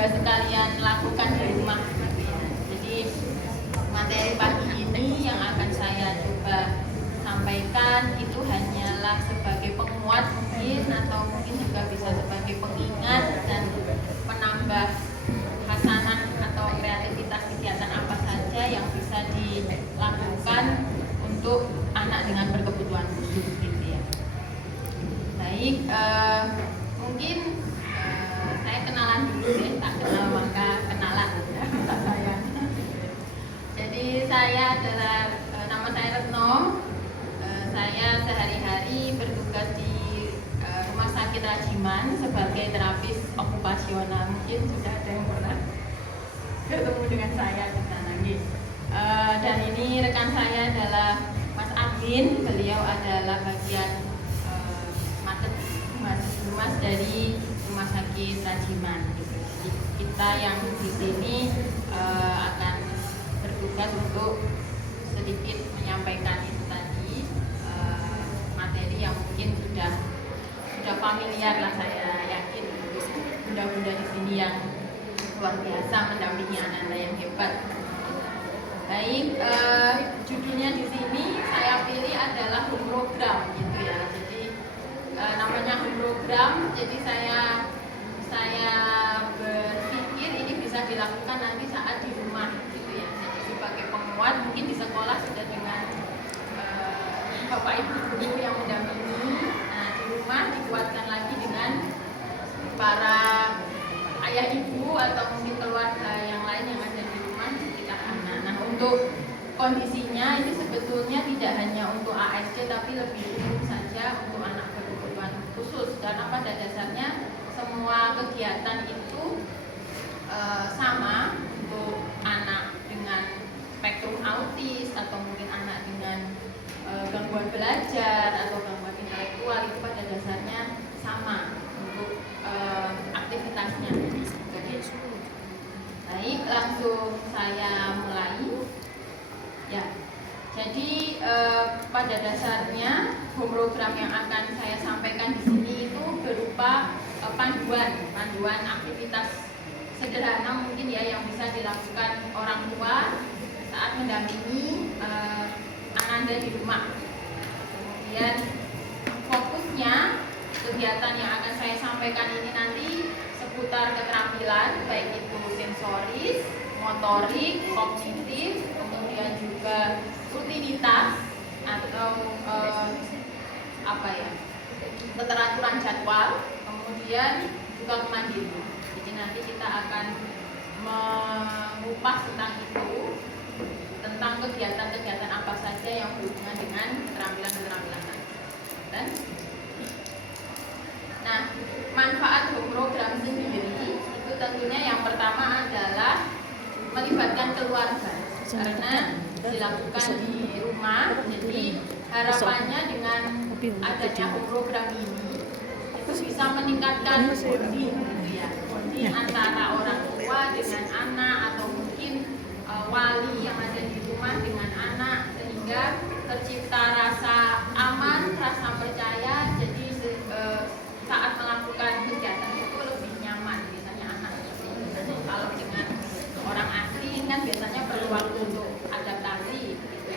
Bunda sekalian lakukan di rumah. Jadi materi pagi ini yang akan saya coba sampaikan itu hanyalah sebagai penguat mungkin, atau mungkin juga bisa sebagai pengingat dan penambah hasanah atau kreativitas kegiatan apa saja yang bisa dilakukan untuk anak dengan berkebutuhan khusus gitu ya. Baik, mungkin saya kenalan dulu deh, tak kenal maka kenalan tak saya. Jadi saya adalah nama saya Retno. Saya sehari-hari bertugas di Rumah Sakit Rajiman sebagai terapis okupasional. Mungkin sudah ada yang pernah ketemu dengan saya di sana. Dan ini rekan saya adalah Mas Amin. Beliau adalah bagian Mas dari Rumah Sakit Rajiman. Jadi kita yang di sini akan bertugas untuk sedikit menyampaikan itu tadi, materi yang mungkin sudah familiar lah, saya yakin bunda-bunda di sini yang luar biasa mendampingi anak-anak yang hebat. Baik, judulnya di sini saya pilih adalah home program gitu ya. Jadi namanya home program, jadi saya berpikir ini bisa dilakukan nanti saat di rumah gitu ya. Jadi sebagai penguat, mungkin di sekolah sudah dengan bapak ibu guru yang mendampingi. Nah, di rumah dikuatkan lagi dengan para ayah ibu atau mungkin keluarga yang lain yang ada di rumah di sekitar anak. Nah, untuk kondisinya ini sebetulnya tidak hanya untuk ASD tapi lebih umum saja untuk anak berkebutuhan khusus, karena pada dasarnya semua kegiatan itu sama untuk anak dengan spektrum autis atau mungkin anak dengan gangguan belajar atau gangguan intelektual, itu pada dasarnya sama untuk aktivitasnya. Baik, langsung saya mulai. Ya, jadi pada dasarnya home program yang akan saya sampaikan di sini itu berupa panduan aktivitas sederhana mungkin ya yang bisa dilakukan orang tua saat mendampingi Ananda di rumah. Kemudian fokusnya kegiatan yang akan saya sampaikan ini nanti seputar keterampilan, baik itu sensoris, motorik, kognitif, kemudian juga rutinitas atau keteraturan jadwal, kemudian juga kemandirian. Jadi nanti kita akan mengupas tentang itu, tentang kegiatan-kegiatan apa saja yang berhubungan dengan keterampilan-keterampilan tadi. Nah, manfaat home program sendiri itu tentunya yang pertama adalah melibatkan keluarga, karena dilakukan di rumah. Jadi harapannya dengan adanya home program ini itu bisa meningkatkan bonding antara orang tua dengan anak atau mungkin wali yang ada di rumah dengan anak, sehingga tercipta rasa aman, rasa percaya. Jadi saat melakukan kegiatan itu lebih nyaman biasanya anak. Kalau dengan orang asing kan biasanya perlu waktu untuk adaptasi gitu.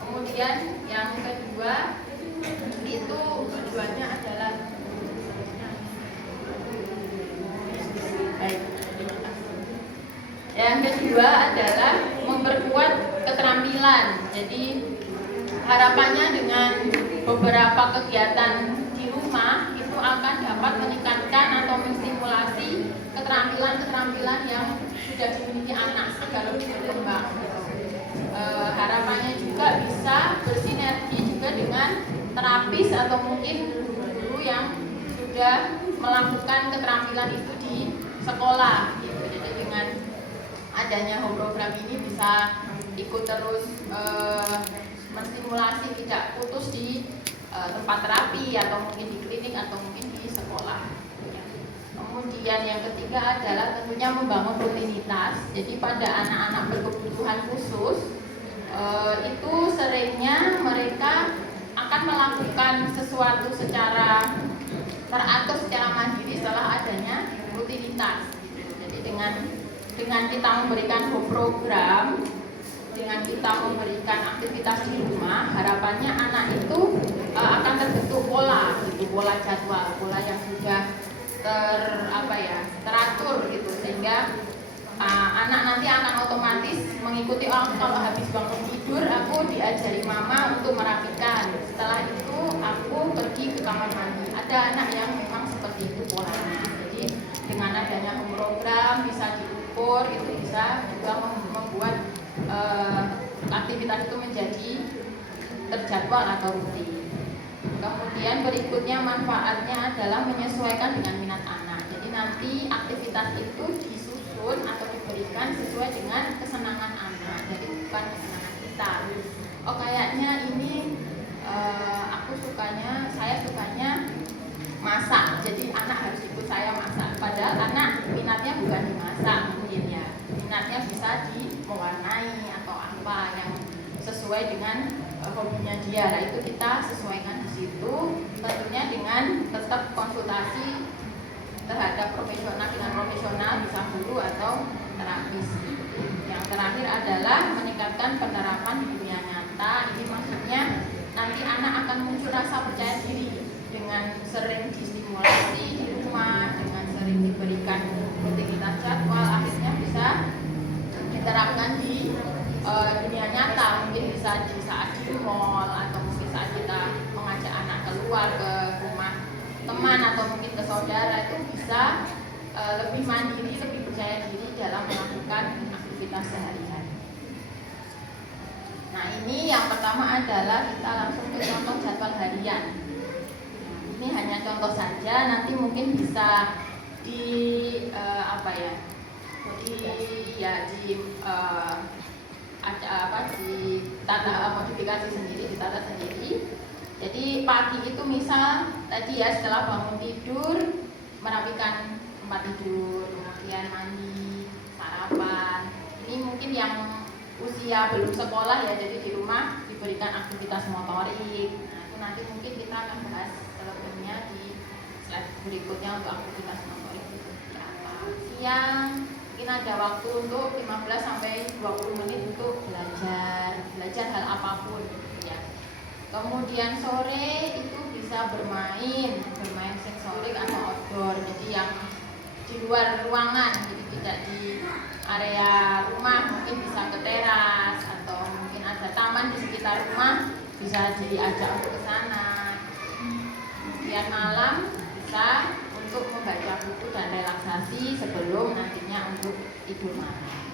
Kemudian yang kedua itu tujuannya adalah memperkuat keterampilan. Jadi harapannya dengan beberapa kegiatan di rumah itu akan dapat meningkatkan atau menstimulasi keterampilan-keterampilan yang sudah dimiliki anak agar lebih berkembang. Harapannya juga bisa bersinergi juga dengan terapis atau mungkin guru-guru yang sudah melakukan keterampilan itu di sekolah gitu. Jadi dengan adanya home program ini bisa ikut terus menstimulasi tidak putus di tempat terapi atau mungkin di klinik atau mungkin di sekolah. Kemudian yang ketiga adalah tentunya membangun rutinitas. Jadi pada anak-anak berkebutuhan khusus itu seringnya mereka akan melakukan sesuatu secara teratur, secara mandiri setelah adanya rutinitas. Jadi dengan kita memberikan home program, dengan kita memberikan aktivitas di rumah, harapannya anak itu akan terbentuk pola, gitu, pola jadwal, pola yang sudah teratur gitu, sehingga anak nanti akan otomatis mengikuti, kalau habis bangun tidur aku diajari mama untuk merapikan, setelah itu aku pergi ke kamar mandi. Ada anak yang memang seperti itu polanya. Jadi dengan adanya home program bisa diukur, itu bisa juga membuat aktivitas itu menjadi terjadwal atau rutin. Kemudian berikutnya manfaatnya adalah menyesuaikan dengan minat anak. Jadi nanti aktivitas itu disusun atau diberikan sesuai dengan kesenangan anak. Jadi bukan kesenangan kita. Oh kayaknya ini saya sukanya masak. Jadi anak harus ikut saya masak. Padahal anak minatnya bukan di masak mungkin ya. Minatnya bisa di mewarnai atau apa yang sesuai dengan hobinya dia. Nah itu kita sesuaikan di situ, tentunya dengan tetap konsultasi terhadap profesional, dengan profesional bisa guru atau terapis. Yang terakhir adalah meningkatkan penerapan di dunia nyata. Ini maksudnya nanti anak akan muncul rasa percaya diri dengan sering distimulasi di rumah, dengan sering diberikan rutinitas jadwal, akhirnya bisa diterapkan di dunia nyata. Mungkin bisa di saat di mall, atau mungkin saat kita mengajak anak keluar ke rumah teman atau mungkin ke saudara, itu bisa lebih mandiri, lebih percaya diri dalam melakukan aktivitas sehari-hari. Nah ini yang pertama adalah kita langsung ke contoh jadwal harian. Ini hanya contoh saja, nanti mungkin bisa ditata modifikasi sendiri, ditata sendiri. Jadi pagi itu misal tadi ya, setelah bangun tidur merapikan tempat tidur, kemudian mandi, sarapan. Ini mungkin yang usia belum sekolah ya, jadi di rumah diberikan aktivitas motorik. Nah itu nanti mungkin kita akan bahas selebihnya di slide berikutnya untuk aktivitas motorik itu apa. Siang mungkin ada waktu untuk 15-20 menit untuk belajar hal apapun ya. Kemudian sore itu bisa bermain sensorik atau outdoor, jadi yang di luar ruangan, jadi tidak di area rumah, mungkin bisa ke teras atau mungkin ada taman di sekitar rumah, bisa diajak untuk ke sana. Kemudian malam bisa untuk membaca buku dan relaksasi sebelum nantinya untuk tidur malam.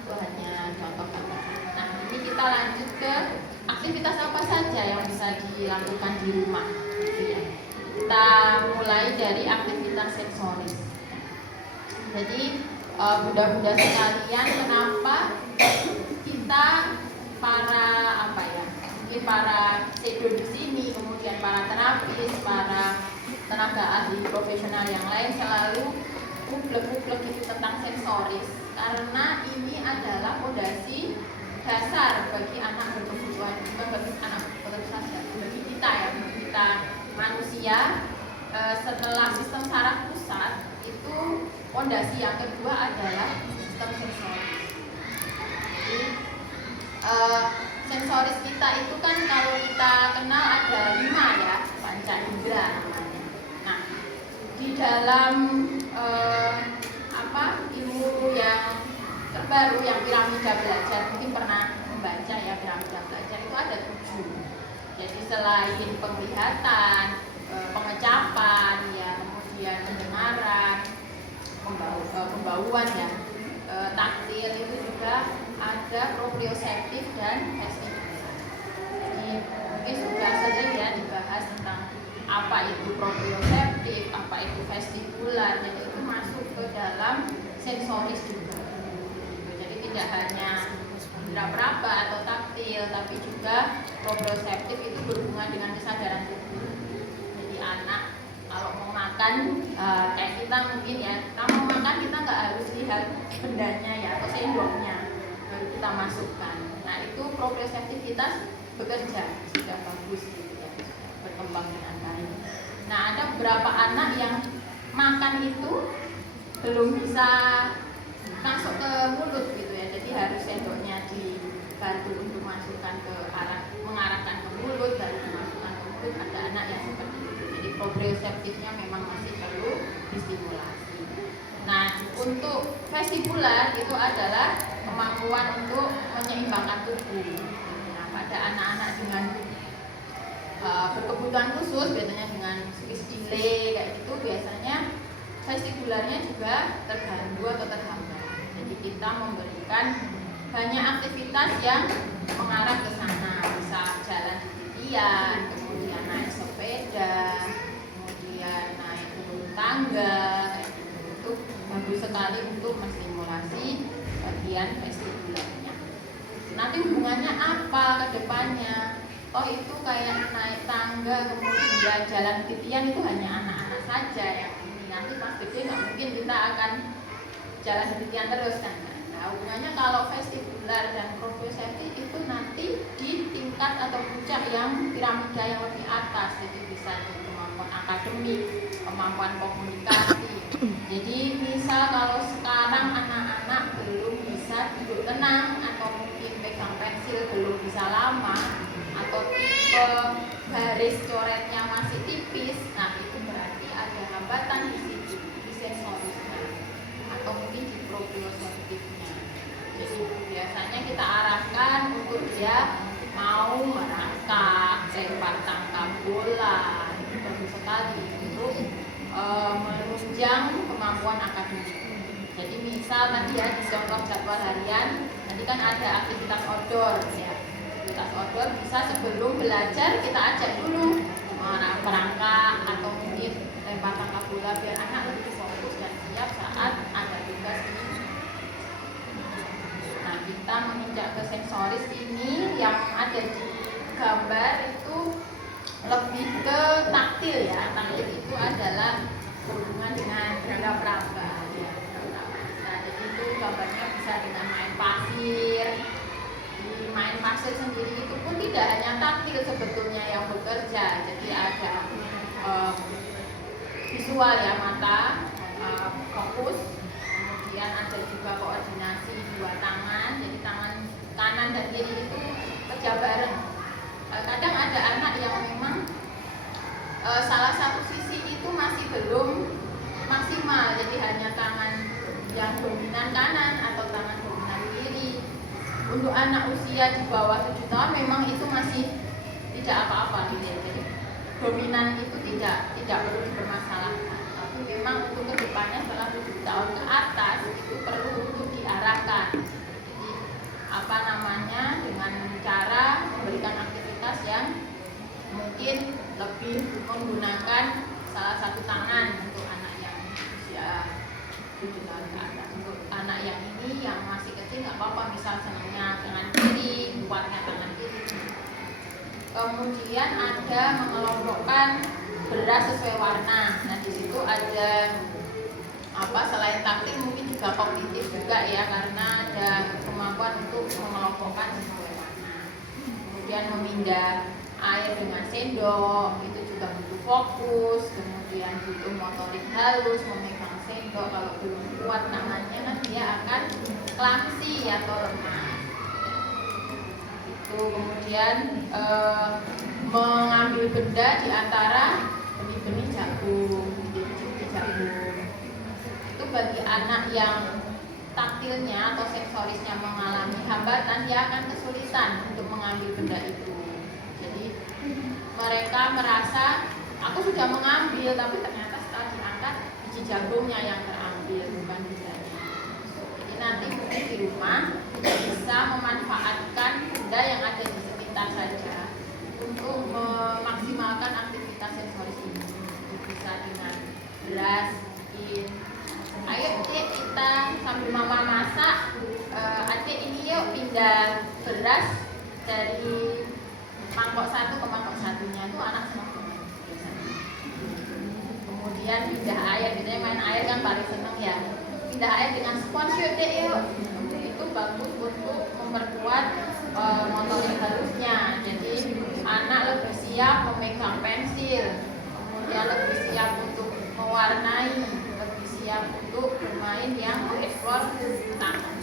Itu hanya contoh gambar. Nah ini kita lanjut ke aktivitas apa saja yang bisa dilakukan di rumah. Kita mulai dari aktivitas sensoris. Jadi bunda-bunda sekalian, kenapa kita mungkin para sedo di sini, kemudian para terapis, para tenaga ahli profesional yang lain selalu ublek-ublek itu tentang sensoris, karena ini adalah fondasi dasar bagi anak berkebutuhan, bukan bagi anak berkebutuhan saja, bagi kita ya, bagi kita manusia. Setelah sistem saraf pusat itu fondasi yang kedua adalah sistem sensoris. Jadi sensoris kita itu kan kalau kita kenal ada 5 ya, panca indera namanya. Nah di dalam ilmu yang terbaru yang piramida belajar, mungkin pernah membaca ya, piramida belajar itu ada 7. Jadi selain penglihatan, pengecapan ya, kemudian pendengaran, pembauan ya, taktil, itu juga ada proprioseptif dan vestibular. Jadi mungkin sudah sering ya dibahas tentang apa itu proprioseptif, apa itu vestibular. Jadi itu masuk ke dalam sensoris juga. Jadi tidak hanya indera peraba atau taktil, tapi juga proprioseptif itu berhubungan dengan kesadaran tubuh. Jadi anak kalau mau makan, kayak kita mungkin ya, kalau mau makan kita nggak harus lihat bendanya ya atau sendoknya, baru kita masukkan. Nah itu proprioseptivitas bekerja sudah bagus gitu ya, berkembang dengan baik. Nah ada beberapa anak yang makan itu belum bisa masuk ke mulut gitu ya, jadi harus sendoknya dibantu untuk masukkan ke mengarahkan ke mulut dan memasukkan ke mulut. Ada anak yang seperti itu, jadi proprioseptifnya memang masih perlu distimulasi. Nah, untuk vestibular itu adalah kemampuan untuk menyeimbangkan tubuh. Nah, pada anak-anak dengan berkebutuhan khusus, biasanya dengan speech delay kayak gitu, biasanya vestibularnya juga terganggu atau terhambat. Jadi kita memberikan banyak aktivitas yang mengarah ke sana, bisa jalan di titian, kemudian naik sepeda, kemudian naik turun tangga, kayak gitu. Itu bagus sekali untuk menstimulasi bagian vestibularnya. Nanti hubungannya apa ke depannya? Oh, itu kayak naik tangga, kemudian jalan titian itu hanya anak-anak saja yang ini. Nanti pas gede nggak mungkin kita akan jalan titian terus kan? Nah, hubungannya kalau vestibular dan proprioseptif itu nanti di tingkat atau puncak yang piramida yang lebih atas. Jadi bisa di kemampuan akademik, kemampuan komunikasi. Jadi misal kalau sekarang anak-anak belum bisa duduk tenang atau mungkin pegang pensil belum bisa lama, atau tipe garis coretnya masih tipis, nah itu berarti ada hambatan di situ, di sensorisnya atau mungkin di proprioseptifnya. Jadi biasanya kita arahkan untuk dia mau merangkak, lempar tangkap bola, itu bagus sekali untuk menunjang kemampuan akademik. Jadi misal tadi ya di contoh jadwal harian, nanti kan ada aktivitas outdoor ya. Aktivitas outdoor bisa sebelum belajar kita ajak dulu merangkak atau mungkin lempar tangkap bola biar anak lebih fokus dan siap saat ada tugas ini. Nah, kita menginjak ke sensoris ini yang ada di gambar itu lebih ke taktil ya. Taktil itu adalah berhubungan dengan indera peraba ya. Nah, jadi itu gambarnya bisa dengan main pasir. Main pasir sendiri itu pun tidak hanya taktil sebetulnya yang bekerja, jadi ada visual ya, mata fokus, kemudian ada juga koordinasi dua tangan, jadi tangan kanan dan kiri itu kerja bareng. Kadang ada anak yang memang salah satu sisi itu masih belum maksimal, jadi hanya tangan yang dominan kanan atau tangan dominan kiri. Untuk anak usia di bawah 7 tahun memang itu masih tidak apa-apa gitu ya. Jadi dominan itu tidak perlu dipermasalahkan. Tapi memang untuk kedepannya setelah 7 tahun ke atas itu perlu untuk diarahkan. Jadi dengan cara memberikan aktivitas yang mungkin lebih menggunakan salah satu tangan untuk anak yang usia 7 tahun ke atas. Untuk anak yang ini yang masih kecil nggak apa-apa, misal senangnya tangan kiri, kuatnya tangan kiri. Kemudian ada mengelompokkan beras sesuai warna. Nah, di situ ada selain taktil mungkin juga kognitif juga ya, karena ada kemampuan untuk mengelompokkan sesuai warna. Kemudian memindah air dengan sendok itu juga butuh fokus. Kemudian butuh motorik halus, memegang sendok. Kalau belum kuat tangannya kan dia akan clumsy atau lemah. Itu kemudian mengambil benda di antara benih-benih jagung, biji-biji jagung. Itu bagi anak yang taktilnya atau sensorisnya mengalami hambatan, dia akan kesulitan untuk mengambil benda itu. Jadi mereka merasa aku sudah mengambil, tapi ternyata setelah diangkat biji jagungnya yang terambil, bukan bendanya. Jadi nanti mungkin di rumah bisa memanfaatkan benda yang ada di sekitar saja untuk memaksimalkan aktivitas sensoris ini. Bisa dengan beras, mungkin ayo Dek, kita sambil mama masak, adik ini yuk pindah beras dari mangkok satu ke mangkok satunya. Itu anak senang banget biasanya. Kemudian pindah air, biasanya main air kan paling seneng ya. Pindah air dengan spons yuk Dek yuk. Itu bagus untuk memperkuat motorik halusnya. Jadi anak lebih siap memegang pensil, kemudian lebih siap untuk mewarnai, lebih siap untuk bermain yang mengeksplor tangan.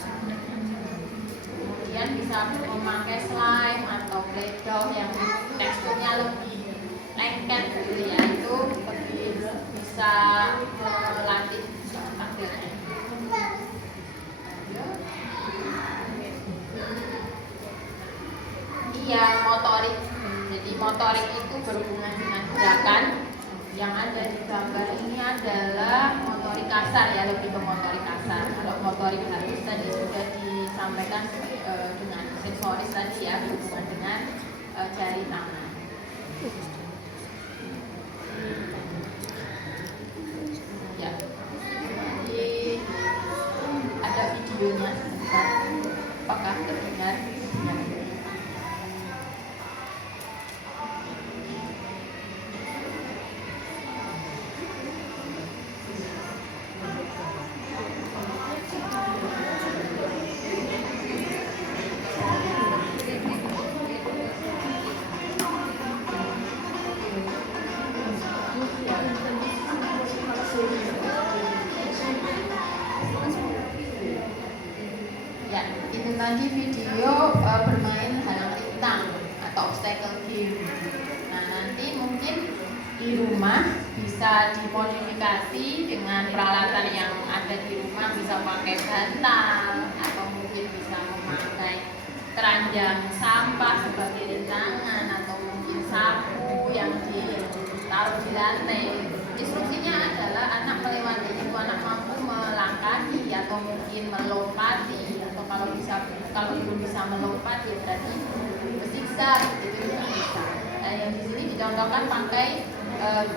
Kemudian bisa memakai slime atau play-doh yang teksturnya lebih lengket gitu ya, itu lebih bisa melatih takdirnya. Iya, motorik. Jadi motorik itu berhubungan dengan gerakan. Yang ada di gambar ini adalah motorik kasar ya, lebih ke motorik kasar. Kalau motorik halus tadi sudah disampaikan dengan sensoris tadi ya, berhubungan dengan jari tangan. Ya, jadi ada videonya. Apakah terdengar? Ya. Ya, itu tadi video bermain halang rintang atau obstacle game. Nah, nanti mungkin di rumah bisa dimodifikasi dengan peralatan yang ada di rumah, bisa pakai bantal atau mungkin bisa memakai keranjang sampah sebagai rintangan atau mungkin sapu yang ditaruh di lantai. Instruksinya adalah anak melewati itu, anak mampu melangkahi atau mungkin melompati, atau kalau belum bisa melompat ya berarti bersiksa itu juga bisa. Nah, yang di sini dicontohkan pakai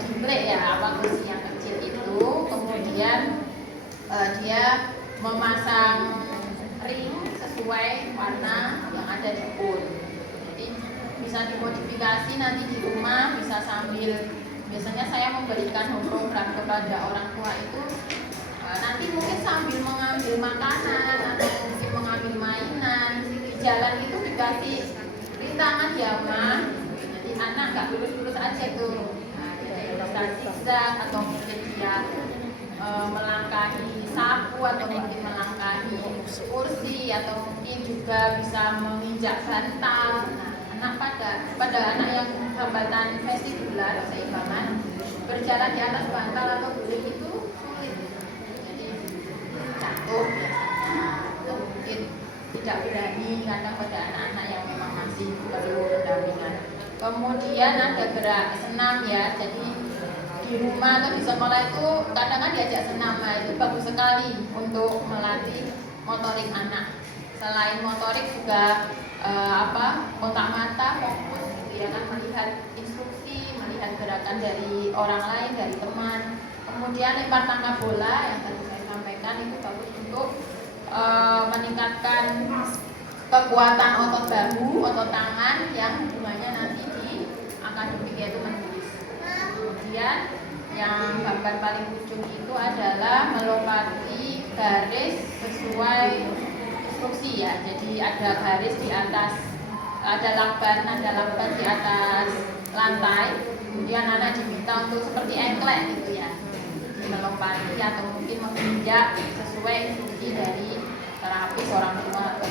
dimplek ya, apa kursi yang kecil itu, kemudian dia memasang ring sesuai warna yang ada di pool. Jadi bisa dimodifikasi nanti di rumah, bisa sambil, biasanya saya memberikan home program kepada orang tua itu nanti mungkin sambil mengambil makanan atau mungkin mengambil mainan di jalan itu dikasih rintangan ya mah, jadi anak nggak lurus-lurus aja tuh. Nah, jadi bisa zigzag atau mungkin dia melangkahi sapu atau mungkin melangkahi kursi atau mungkin juga bisa menginjak bantal. Nah, anak pada anak yang hambatan vestibular seimbangan berjalan di atas bantal atau guling itu sulit, jadi jatuh biasanya atau mungkin tidak berani kadang pada anak-anak yang memang masih perlu pendampingan. Kemudian ada gerak senam ya, jadi di rumah atau di sekolah itu kadang-kadang diajak senam, itu bagus sekali untuk melatih motorik anak. Selain motorik juga kontak mata, fokus gitu ya kan, melihat instruksi, melihat gerakan dari orang lain, dari teman. Kemudian lempar tangga bola yang tadi saya sampaikan itu bagus untuk meningkatkan kekuatan otot bahu, otot tangan yang hubungannya nanti di akademik yaitu menulis. Kemudian yang gambar paling ujung itu adalah melompati garis sesuai instruksi ya. Jadi ada garis di atas, ada lakban di atas lantai. Kemudian anak diminta untuk seperti engklek gitu ya, melompati atau mungkin menginjak sesuai instruksi dari terapis, orang tua atau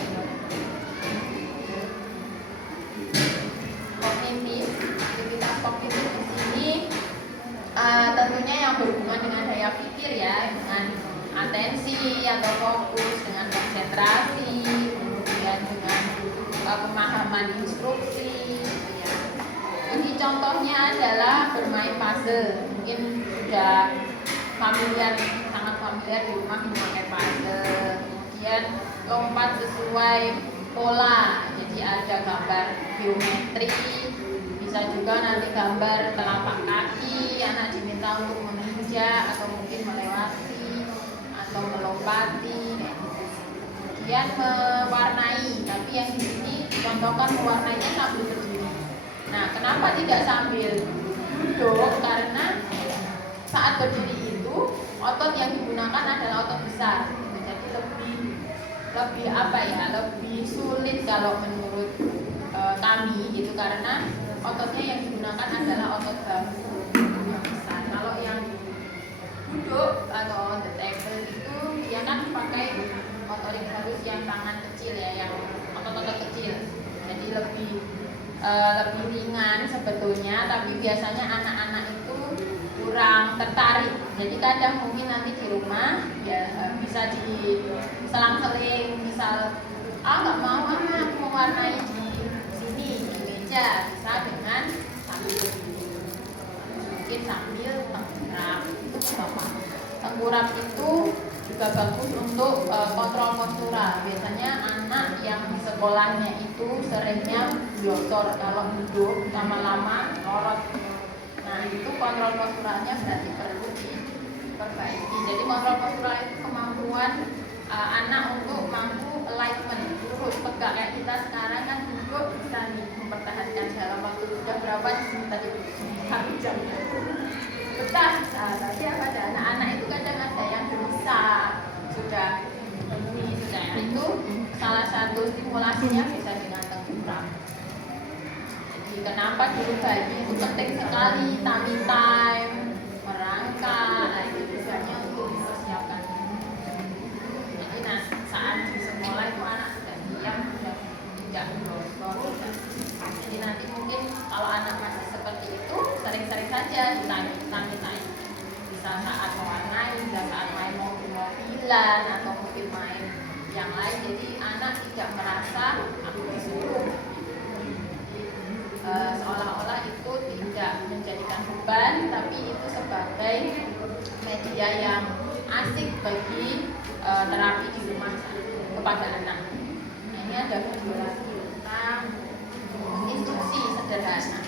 kognitif. Aktivitas kognitif di sini tentunya yang berhubungan dengan daya pikir ya, dengan atensi atau fokus, dengan konsentrasi, kemudian dengan pemahaman instruksi ya. Ini contohnya adalah bermain puzzle. Mungkin sudah sangat familiar di rumah memakai puzzle. Kemudian lompat sesuai pola, jadi ada gambar geometri, bisa juga nanti gambar telapak kaki, anak diminta untuk menginjak atau mungkin melewati atau melompati. Kemudian mewarnai, tapi yang di sini dicontohkan mewarnainya sambil berdiri. Nah, kenapa tidak sambil duduk? Karena saat berdiri itu otot yang digunakan adalah otot besar, jadi lebih sulit kalau menurut kami gitu, karena ototnya yang digunakan adalah otot bahu yang besar. Kalau yang duduk atau on the table itu dia lebih ringan sebetulnya, tapi biasanya anak-anak itu kurang tertarik. Jadi kadang mungkin nanti di rumah ya bisa diselang-seling, misal nggak mau aku mewarnai di sini di meja, bisa dengan sambil mungkin sambil tengkurap. Tengkurap itu juga bagus untuk kontrol postural. Biasanya anak yang di sekolahnya itu seringnya biotor, kalau duduk lama-lama lorot. Nah itu kontrol posturalnya berarti perlu diperbaiki. Jadi kontrol postural itu kemampuan anak untuk mampu alignment, lurus tegak. Kayak kita sekarang kan duduk bisa nih mempertahankan dalam waktu sudah berapa tadi 1 jam betah. Tapi pada anak-anak itu kadang ada yang bisa sudah ini sudah itu salah satu stimulasinya bisa dengan tengkurap. Jadi kenapa dulu bayi itu penting sekali tummy time, merangkak, itu tujuannya untuk mempersiapkan. Jadi saat di sekolah itu anak sudah diam, sudah tidak berosor. Jadi nanti mungkin kalau anak masih seperti itu sering-sering saja tummy time. Bisa saat mewarnai, bisa saat main mobil-mobilan atau mungkin main yang lain. Jadi anak tidak merasa aku disuruh. Seolah-olah itu tidak menjadikan beban, tapi itu sebagai media yang asik bagi terapi di rumah kepada anak. Nah, ini ada video lagi tentang instruksi sederhana.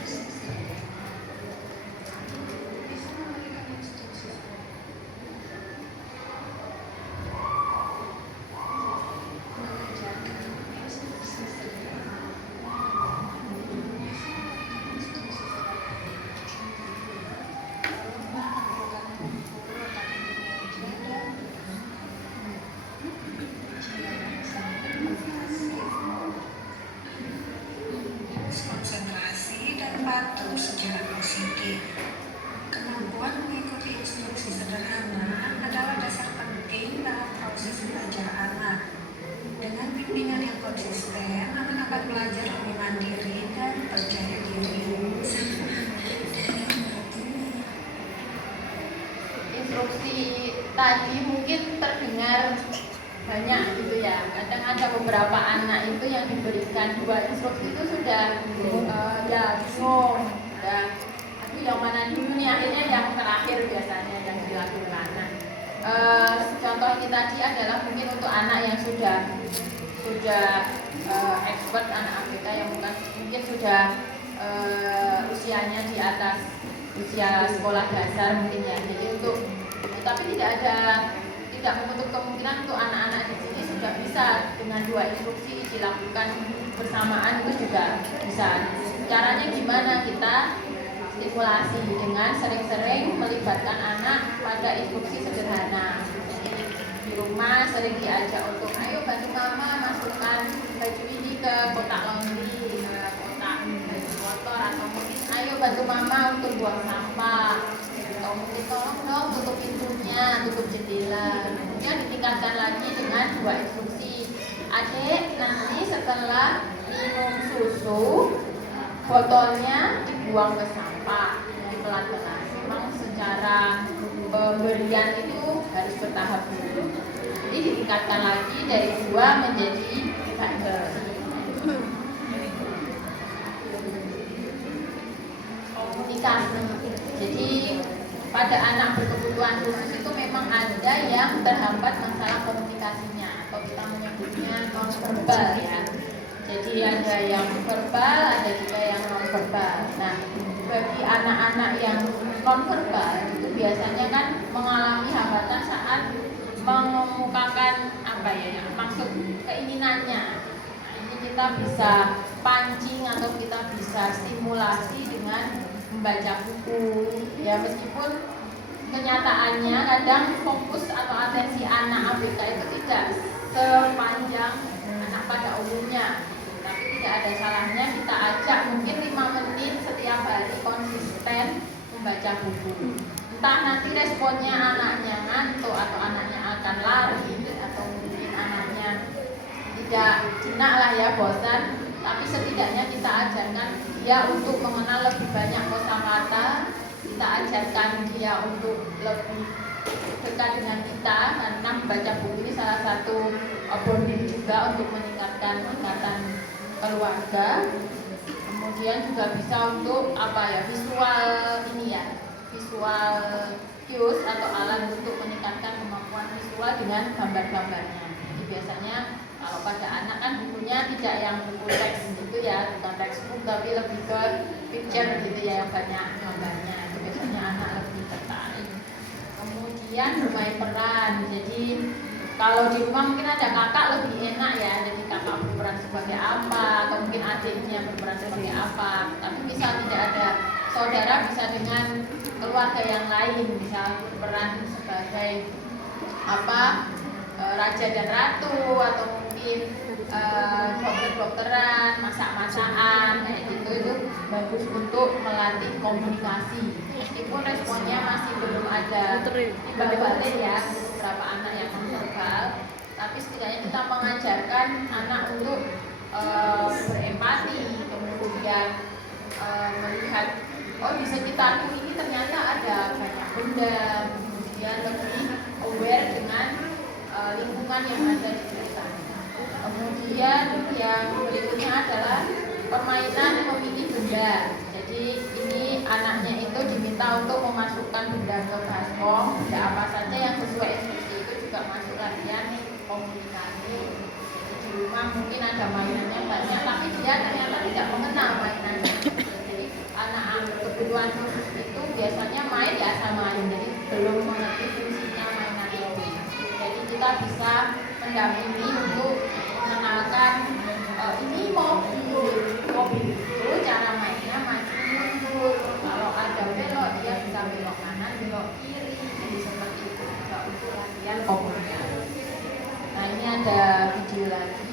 Tadi mungkin terdengar banyak gitu ya. Kadang ada beberapa anak itu yang diberikan 2 instruksi itu sudah ya bingung. Tapi yang mana dulu nih, akhirnya yang terakhir biasanya yang dilakukan. Contoh ini tadi adalah mungkin untuk anak yang sudah expert, anak ABK yang mungkin sudah usianya di atas usia sekolah dasar mungkin ya. Jadi tapi tidak menutup kemungkinan untuk anak-anak di sini sudah bisa dengan 2 instruksi dilakukan bersamaan, itu juga bisa. Caranya gimana? Kita stimulasi dengan sering-sering melibatkan anak pada instruksi sederhana. Di rumah sering diajak untuk ayo bantu mama masukkan baju ini ke kotak laundry, kotak baju kotor, atau mungkin ayo bantu mama untuk buang sampah. Mungkin tolong dong tutup pintunya, tutup jendela. Kemudian ditingkatkan lagi dengan 2 instruksi. Adik, nanti setelah minum susu, botolnya dibuang ke sampah. Jadi pelan-pelan. Memang secara pemberian itu harus bertahap dulu. Jadi ditingkatkan lagi dari 2 menjadi 3. Komunikasi. Jadi pada anak berkebutuhan khusus itu memang ada yang terhambat masalah komunikasinya, atau kita menyebutnya non-verbal ya. Jadi ada yang verbal, ada juga yang non-verbal. Nah, bagi anak-anak yang non-verbal itu biasanya kan mengalami hambatan saat mengemukakan maksud keinginannya. Nah, ini kita bisa pancing atau kita bisa stimulasi dengan membaca buku ya, meskipun kenyataannya kadang fokus atau atensi anak ABK itu tidak sepanjang anak pada umumnya, tapi tidak ada salahnya kita ajak mungkin 5 menit setiap hari konsisten membaca buku. Entah nanti responnya anaknya ngantuk atau anaknya akan lari atau mungkin anaknya tidak jenak lah ya, bosan. tapi setidaknya kita ajarkan dia untuk mengenal lebih banyak kosakata, kita ajarkan dia untuk lebih dekat dengan kita, karena membaca buku ini salah satu bonding juga untuk meningkatkan ikatan keluarga. Kemudian juga bisa untuk visual ini ya, visual cues atau alat untuk meningkatkan kemampuan visual dengan gambar-gambarnya. Jadi biasanya kalau pada anak kan bukunya tidak yang buku teks gitu ya, bukan textbook tapi lebih ke picture gitu ya, yang banyak gambarnya. Itu biasanya anak lebih tertarik. Kemudian bermain peran. Jadi kalau di rumah mungkin ada kakak lebih enak ya, jadi kakak berperan sebagai apa, atau mungkin adiknya berperan sebagai apa. Tapi misal tidak ada saudara, bisa dengan keluarga yang lain, misal berperan sebagai raja dan ratu, atau mungkin dokter-dokteran, masak-masakan kayak gitu. Itu bagus untuk melatih komunikasi. Meskipun responnya masih belum ada balik ya, beberapa anak yang verbal, tapi setidaknya kita mengajarkan anak untuk berempati, kemudian melihat di sekitarku ini ternyata ada banyak benda, kemudian lebih aware dengan lingkungan yang ada di sekitarnya. Kemudian yang berikutnya adalah permainan memilih benda. Jadi ini anaknya itu diminta untuk memasukkan benda ke baskom, benda apa saja yang sesuai instruksi. Itu juga masuk latihan komunikasi. Jadi di rumah mungkin ada mainannya banyak, tapi dia ternyata tidak mengenal mainannya. Jadi anak-anak kebutuhan khusus itu biasanya main ya sama main, jadi belum mengerti fungsinya mainan itu. Jadi kita bisa mendampingi untuk mengenalkan ini mobil itu cara mainnya maju mundur, kalau ada belok dia bisa belok kanan, belok kiri, jadi seperti itu juga untuk latihan komunikasi. Nah ini ada video lagi.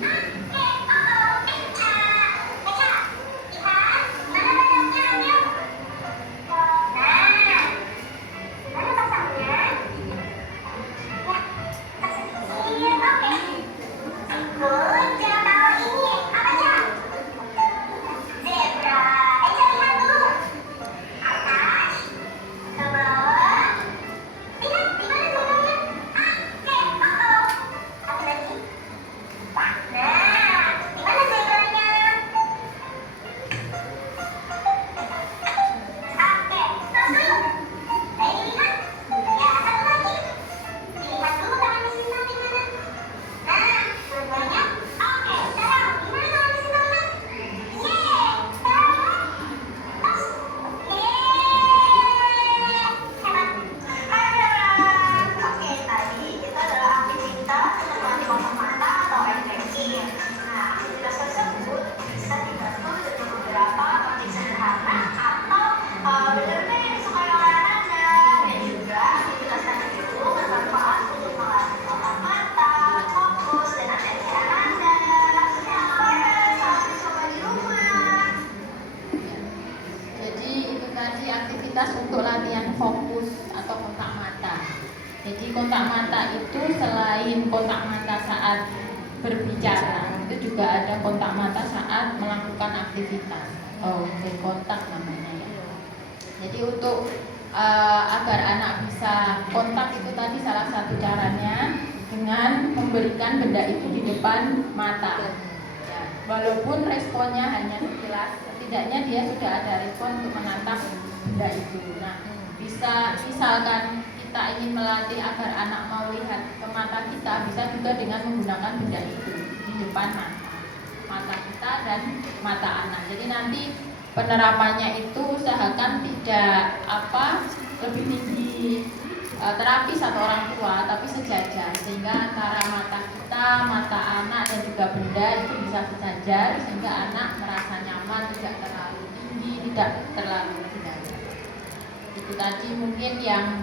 Untuk latihan fokus atau kontak mata. Jadi kontak mata itu selain kontak mata saat berbicara, itu juga ada kontak mata saat melakukan aktivitas. Eye kontak namanya ya. Jadi untuk agar anak bisa kontak itu tadi salah satu caranya dengan memberikan benda itu di depan mata. Ya, walaupun responnya hanya sekilas, setidaknya dia sudah ada respon untuk menatap benda itu. Nah, bisa misalkan kita ingin melatih agar anak mau lihat ke mata kita, bisa juga dengan menggunakan benda itu di depan mata kita dan mata anak. Jadi nanti penerapannya itu usahakan tidak lebih tinggi terapis atau orang tua, tapi sejajar, sehingga antara mata kita, mata anak dan juga benda itu bisa sejajar, sehingga anak merasa nyaman, tidak terlalu tinggi, tidak terlalu rendah. Itu tadi mungkin yang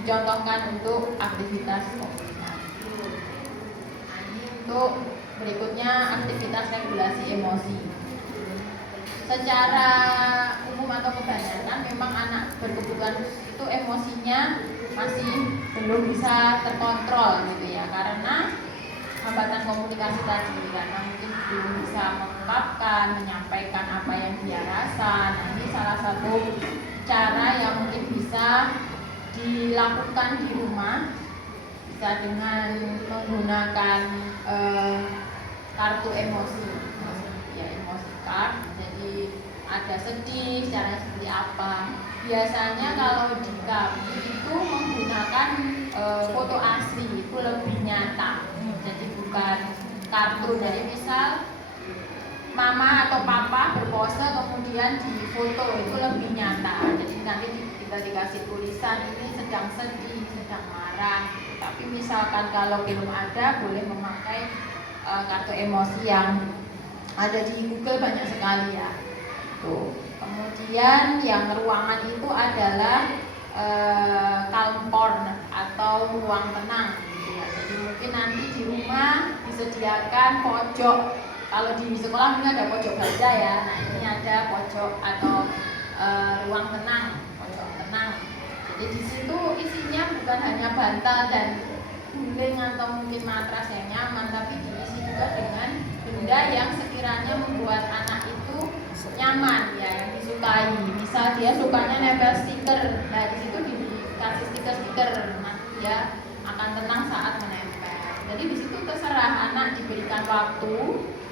dicontohkan untuk aktivitas komunikasi. Nah, ini untuk berikutnya aktivitas regulasi emosi. Secara umum atau kebanyakan memang anak berkebutuhan khusus itu emosinya masih belum bisa terkontrol gitu ya, karena hambatan komunikasi tadi karena mungkin belum bisa mengungkapkan, menyampaikan apa yang dia rasa. Nah, ini salah satu cara yang mungkin bisa dilakukan di rumah, bisa dengan menggunakan kartu emosi, ya emosi card. Jadi ada sedih, caranya seperti apa. Biasanya kalau di kami itu menggunakan foto asli, itu lebih nyata. Jadi bukan kartu. Jadi misal mama atau papa berpose kemudian di foto, itu lebih nyata. Jadi nanti kita dikasih tulisan ini sedang sedih, sedang marah. Tapi misalkan kalau belum ada, boleh memakai kartu emosi yang ada di Google, banyak sekali ya. Tuh. Kemudian yang ruangan itu adalah calm corner atau ruang tenang gitu ya. Jadi mungkin nanti di rumah disediakan pojok. Kalau di sekolah mungkin ada pojok baca ya. Nah, ini ada pojok atau ruang tenang, pojok tenang. Jadi di situ isinya bukan hanya bantal dan guling atau mungkin matras yang nyaman, tapi diisi juga dengan benda yang sekiranya membuat anak itu nyaman ya, yang disukai. Misal dia sukanya nempel stiker, nah di situ dikasih stiker-stiker, nanti dia akan tenang saat menempel. Jadi di situ terserah anak diberikan waktu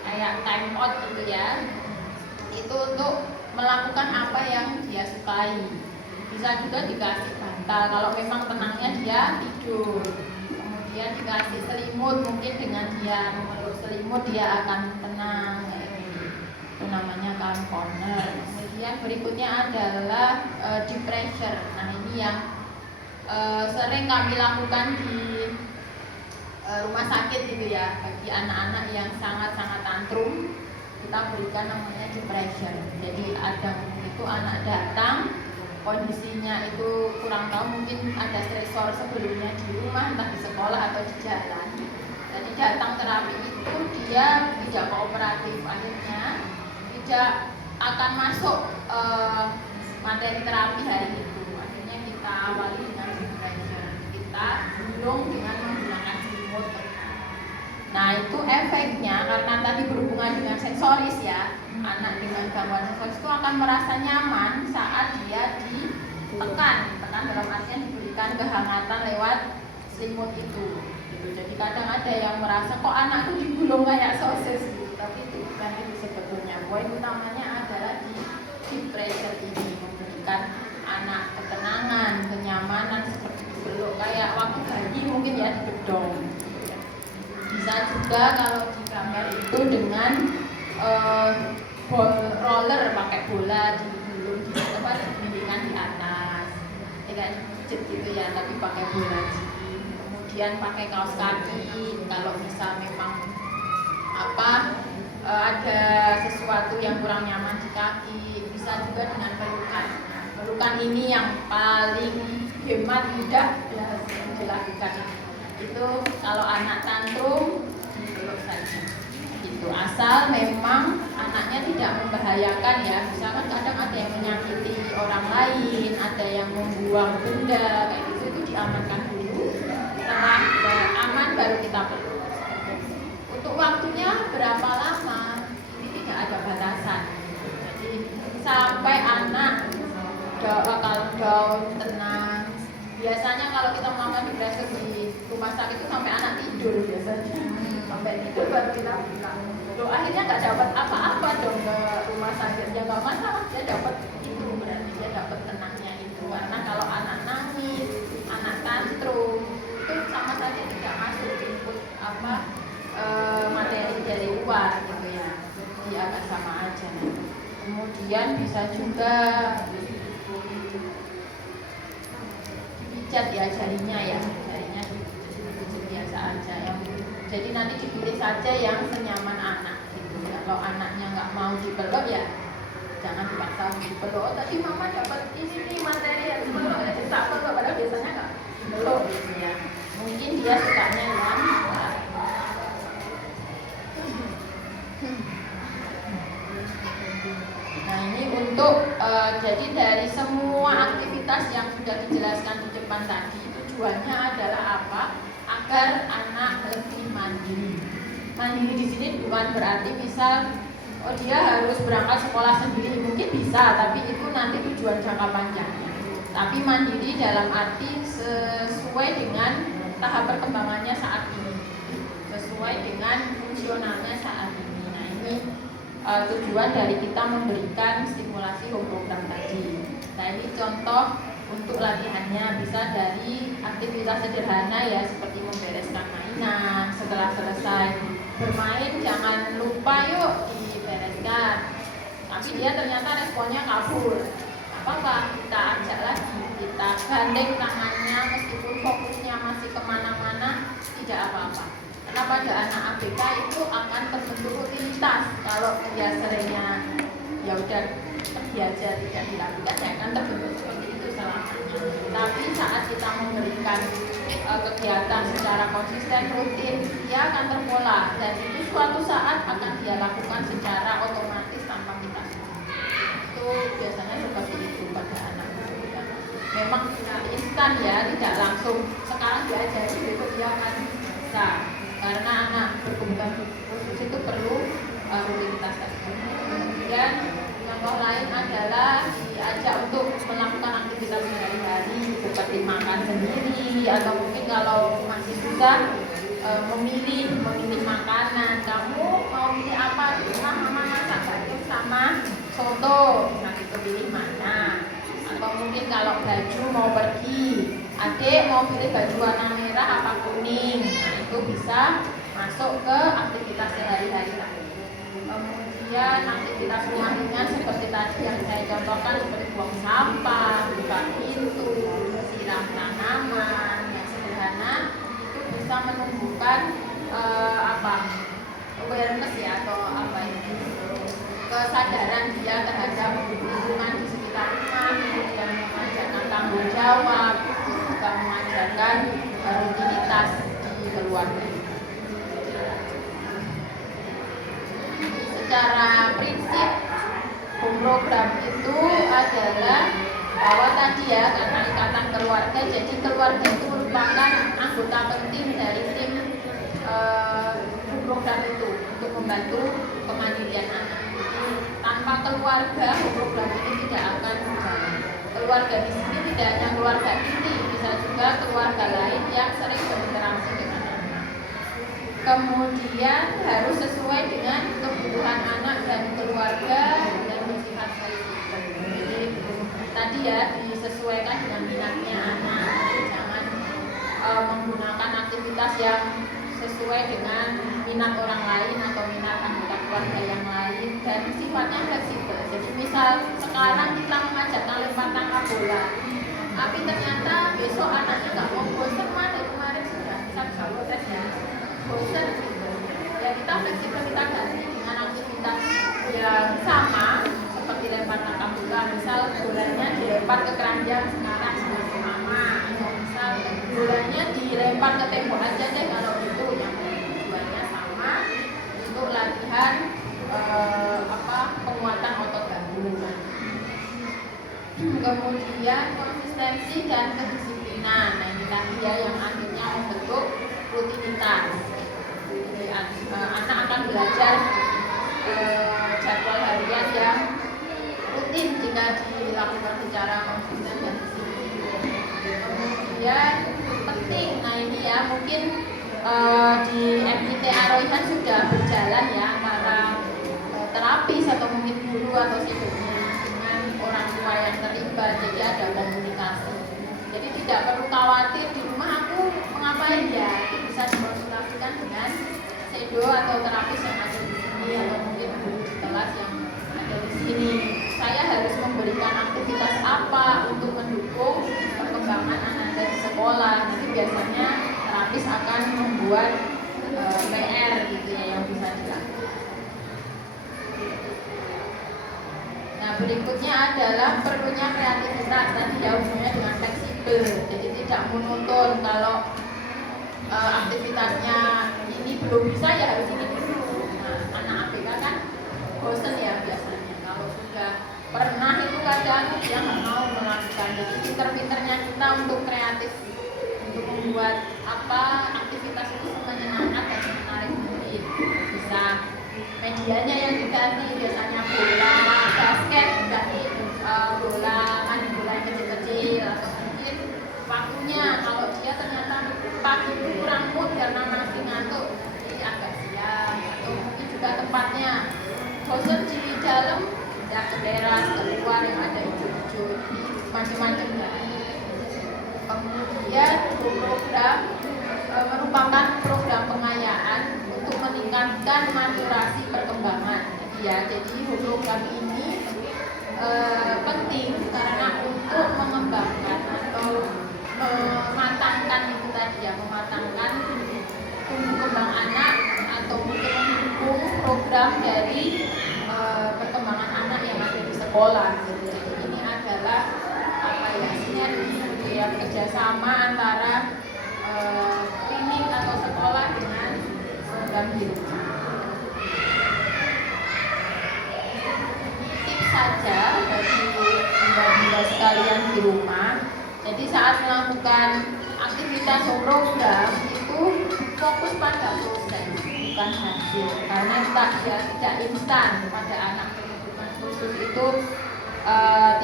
kayak time out gitu ya, itu untuk melakukan apa yang dia sukai. Bisa juga dikasih bantal kalau memang tenangnya dia tidur. Kemudian dikasih selimut, mungkin dengan dia memeluk selimut dia akan tenang. Itu namanya calm corner. Kemudian berikutnya adalah deep pressure. Nah, ini yang sering kami lakukan di rumah sakit gitu ya, bagi anak-anak yang sangat-sangat tantrum, kita berikan namanya deep pressure. Jadi ada itu anak datang, kondisinya itu kurang tahu, mungkin ada stresor sebelumnya di rumah, entah di sekolah atau di jalan. Jadi datang terapi itu dia tidak kooperatif, akhirnya tidak akan masuk materi terapi hari itu. Akhirnya kita awali dengan deep pressure, kita gulung dengan menggunakan selimut. Nah, itu efeknya karena tadi berhubungan dengan sensoris ya. Anak dengan gangguan sensoris itu akan merasa nyaman saat dia ditekan dalam artian diberikan kehangatan lewat selimut itu. Gitu. Jadi kadang ada yang merasa kok anak itu digulung kayak sosis gitu, tapi itu bukan itu sebetulnya. Poin utamanya adalah di deep pressure ini, memberikan anak ketenangan, kenyamanan seperti dipeluk kayak waktu bayi mungkin ya dibedong. Bisa juga kalau di kamar itu dengan roller, pakai bola digulung di tempat didirikan di atas, tidak pijet gitu ya, tapi pakai bola. Kemudian pakai kaos kaki kalau bisa memang ada sesuatu yang kurang nyaman di kaki, bisa juga dengan pelukan. Nah, pelukan ini yang paling hemat tidak dilakukan. Itu kalau anak tantrum dipeluk saja. Itu asal memang anaknya tidak membahayakan ya. Misalkan kadang ada yang menyakiti orang lain, ada yang membuang benda kayak gitu, itu diamankan dulu. Setelah aman baru kita peluk. Untuk waktunya berapa lama? Ini tidak ada batasan. Jadi sampai anak down, tenang. Biasanya kalau kita melakukan deep pressure di rumah sakit itu sampai anak tidur biasanya. Sampai tidur baru kita bilang. Loh, akhirnya nggak dapat apa-apa dong ke rumah sakit. Ya nggak masalah, dia dapat itu, berarti dia dapat tenangnya itu. Karena kalau anak nangis, anak tantrum, itu sama saja tidak masuk input materi dari luar gitu ya. Dia akan sama aja. Kemudian bisa juga dipijat ya jarinya biasa aja ya. Jadi nanti dipilih saja yang senyaman anak gitu ya. Kalau anaknya nggak mau dipeluk ya jangan dipaksa dipeluk. Oh, tadi mama dapat ini nih materi yang dipeluk ya, tak peluk, padahal biasanya nggak dipeluk gitu ya. Mungkin dia sukanya yang nah ini untuk jadi dari semua aktivitas yang sudah dijelaskan di depan tadi, tujuannya adalah apa? Agar anak lebih mandiri. mandiri. Mandiri di sini bukan berarti misal dia harus berangkat sekolah sendiri, mungkin bisa, tapi itu nanti tujuan jangka panjang. Tapi mandiri dalam arti sesuai dengan tahap perkembangannya saat ini, sesuai dengan fungsionalnya saat ini. Nah ini tujuan dari kita memberikan stimulasi home program tadi. Nah ini contoh untuk latihannya, bisa dari aktivitas sederhana ya, seperti membereskan mainan. Setelah selesai bermain jangan lupa yuk dibereskan, tapi dia ternyata responnya kabur, apa-apa, kita ajak lagi, kita gandeng tangannya meskipun fokusnya masih kemana-mana, tidak apa-apa. Karena pada anak ABK itu akan terbentuk rutinitas. Kalau dia seringnya ya udah pergi aja tidak dilakukan, ya akan terbentuk seperti itu selamanya. Tapi saat kita memberikan kegiatan secara konsisten, rutin, dia akan terpola, dan itu suatu saat akan dia lakukan secara otomatis tanpa kita suruh. Itu biasanya seperti itu pada anak muda. Memang tidak instan ya, tidak langsung sekarang diajari besok dia akan bisa, karena anak berkebutuhan khusus itu perlu rutinitas tadi. Kemudian contoh lain adalah diajak untuk melakukan aktivitas sehari-hari seperti makan sendiri, atau mungkin kalau masih susah memilih makanan. Kamu mau pilih apa? Di rumah mama masak bakso sama soto, nah kita pilih mana? Atau mungkin kalau baju mau pergi, adik mau pilih baju warna merah apa kuning, nah itu bisa masuk ke aktivitas sehari-hari tadi. Kemudian aktivitas rumah ringan seperti tadi yang saya contohkan, seperti buang sampah, buka pintu, siram tanaman, yang sederhana, itu bisa menumbuhkan awareness ya, atau kesadaran dia terhadap lingkungan di sekitar rumah, kemudian mengajarkan tanggung jawab, juga mengajarkan rutinitas di keluarga. Secara prinsip home program itu adalah bahwa tadi ya, karena ikatan keluarga, jadi keluarga itu merupakan anggota penting dari tim home program itu untuk membantu kemandirian anak. Tanpa keluarga, home program ini tidak akan berjalan. Keluarga di sini tidak hanya keluarga inti, bisa juga keluarga lain yang sering berinteraksi dengan anak. Kemudian harus sesuai dengan kebutuhan anak dan keluarga dan bersifat fleksibel. Jadi tadi ya, disesuaikan dengan minatnya anak. Jangan menggunakan aktivitas yang sesuai dengan minat orang lain atau minat anggota keluarga yang lain, dan sifatnya fleksibel. Jadi misal sekarang kita mengajarkan lempar tangkap bola, tapi ternyata besok anaknya nggak mau, bosan dari kemarin sudah bisa protes ya, bosan gitu. Ya kita fleksibel, kita ganti dengan aktivitas yang sama seperti lempar tangkap bola. Misal bolanya dilempar ke keranjang sekarang sama mama, atau misal bolanya dilempar ke tembok aja deh kalau itu, yang tujuannya sama untuk latihan penguatan otot gabungan. Kemudian konsistensi dan kedisiplinan. Nah ini tadi ya yang akhirnya membentuk rutinitas. Jadi anak akan belajar jadwal harian yang rutin jika dilakukan secara konsisten dan disiplin. Kemudian penting, nah ini ya mungkin di MIT Aroihan sudah berjalan ya antara terapis atau mungkin guru atau psikolognya dengan orang tua yang terlibat, jadi ada komunikasi. Jadi tidak perlu khawatir di rumah aku mengapain ya, itu bisa dikonsultasikan dengan sedo atau terapis yang ada di sini, atau mungkin guru di kelas yang ada di sini. Saya harus memberikan aktivitas apa untuk mendukung perkembangan anak di sekolah. Nanti biasanya terapis akan membuat PR gitu ya yang bisa dilakukan. Nah berikutnya adalah perlunya kreativitas. Tadi ya hubungannya dengan fleksibel, jadi tidak monoton. Kalau aktivitasnya ini belum bisa ya harus ini dulu. Nah anak ABK kan bosen ya biasanya. Kalau sudah pernah itu kadang dia nggak mau melakukan. Jadi pinter-pinternya kita untuk kreatif, untuk membuat aktivitas itu menyenangkan dan menarik hadiahnya yang diganti, biasanya bola basket diganti bola yang kecil-kecil, atau mungkin waktunya kalau dia ternyata pagi itu kurang mood karena masih ngantuk jadi agak siang, atau mungkin juga tempatnya bosan di dalam ya ke teras, keluar yang ada hijau-hijau, macam-macam ya. Kemudian program merupakan program pengayaan untuk meningkatkan maturasi perkembangan. Jadi program ini penting karena untuk mengembangkan atau mematangkan itu tadi ya, mematangkan tumbuh kembang anak atau mungkin mendukung program dari perkembangan anak yang ada di sekolah. Jadi ini adalah sinergi ya, kerjasama antara klinik atau sekolah dengan program hidup. Tips saja bagi bunda-bunda sekalian di rumah. Jadi saat melakukan aktivitas program itu fokus pada proses, bukan hasil. Karena dia tidak instan pada anak berkebutuhan khusus itu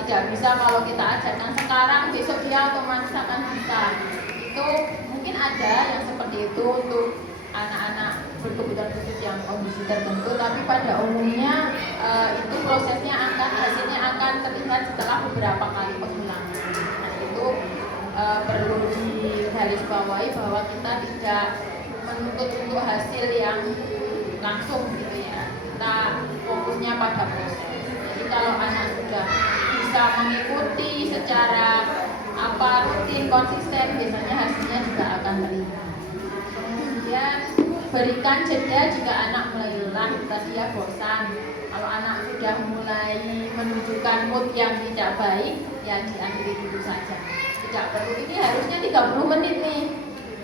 tidak bisa kalau kita ajarkan sekarang besok dia otomatis akan bisa. Itu mungkin ada yang seperti itu untuk anak-anak berkebutuhan khusus yang kondisi tertentu, tapi pada umumnya itu prosesnya hasilnya akan terlihat setelah beberapa kali pengulangan. Nah itu perlu digarisbawahi bahwa kita tidak menuntut untuk hasil yang langsung gitu ya. Kita fokusnya pada proses. Jadi kalau anak sudah bisa mengikuti secara rutin, konsisten, biasanya hasilnya juga akan terlihat. Kemudian berikan jeda jika anak mulai lelah, tadi ya bosan. Kalau anak sudah mulai menunjukkan mood yang tidak baik, ya diakhiri dulu saja. Tidak perlu, ini harusnya 30 menit nih,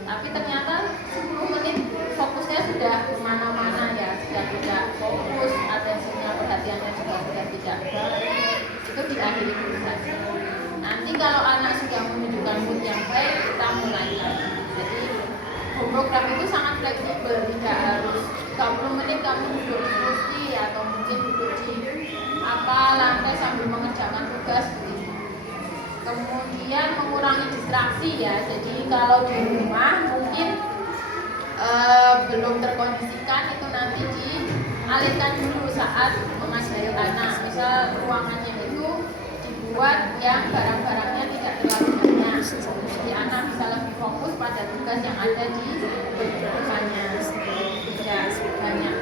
tapi ternyata 10 menit fokusnya sudah kemana-mana ya, sudah tidak fokus, atensinya, perhatiannya juga sudah tidak baik, itu diakhiri dulu saja. Nanti kalau anak sudah menunjukkan mood yang baik, kita mulai lagi. Jadi program itu sangat fleksibel, tidak harus 30 menit kamu duduk di kursi atau mungkin duduk di lantai sambil mengerjakan tugas begitu. Kemudian mengurangi distraksi ya. Jadi kalau di rumah mungkin belum terkondisikan, itu nanti dialihkan dulu saat mengajari anak. Misal ruangannya itu dibuat yang barang-barangnya tidak terlalu banyak, jadi anak bisa lebih fokus pada tugas yang ada di depannya, tidak banyak.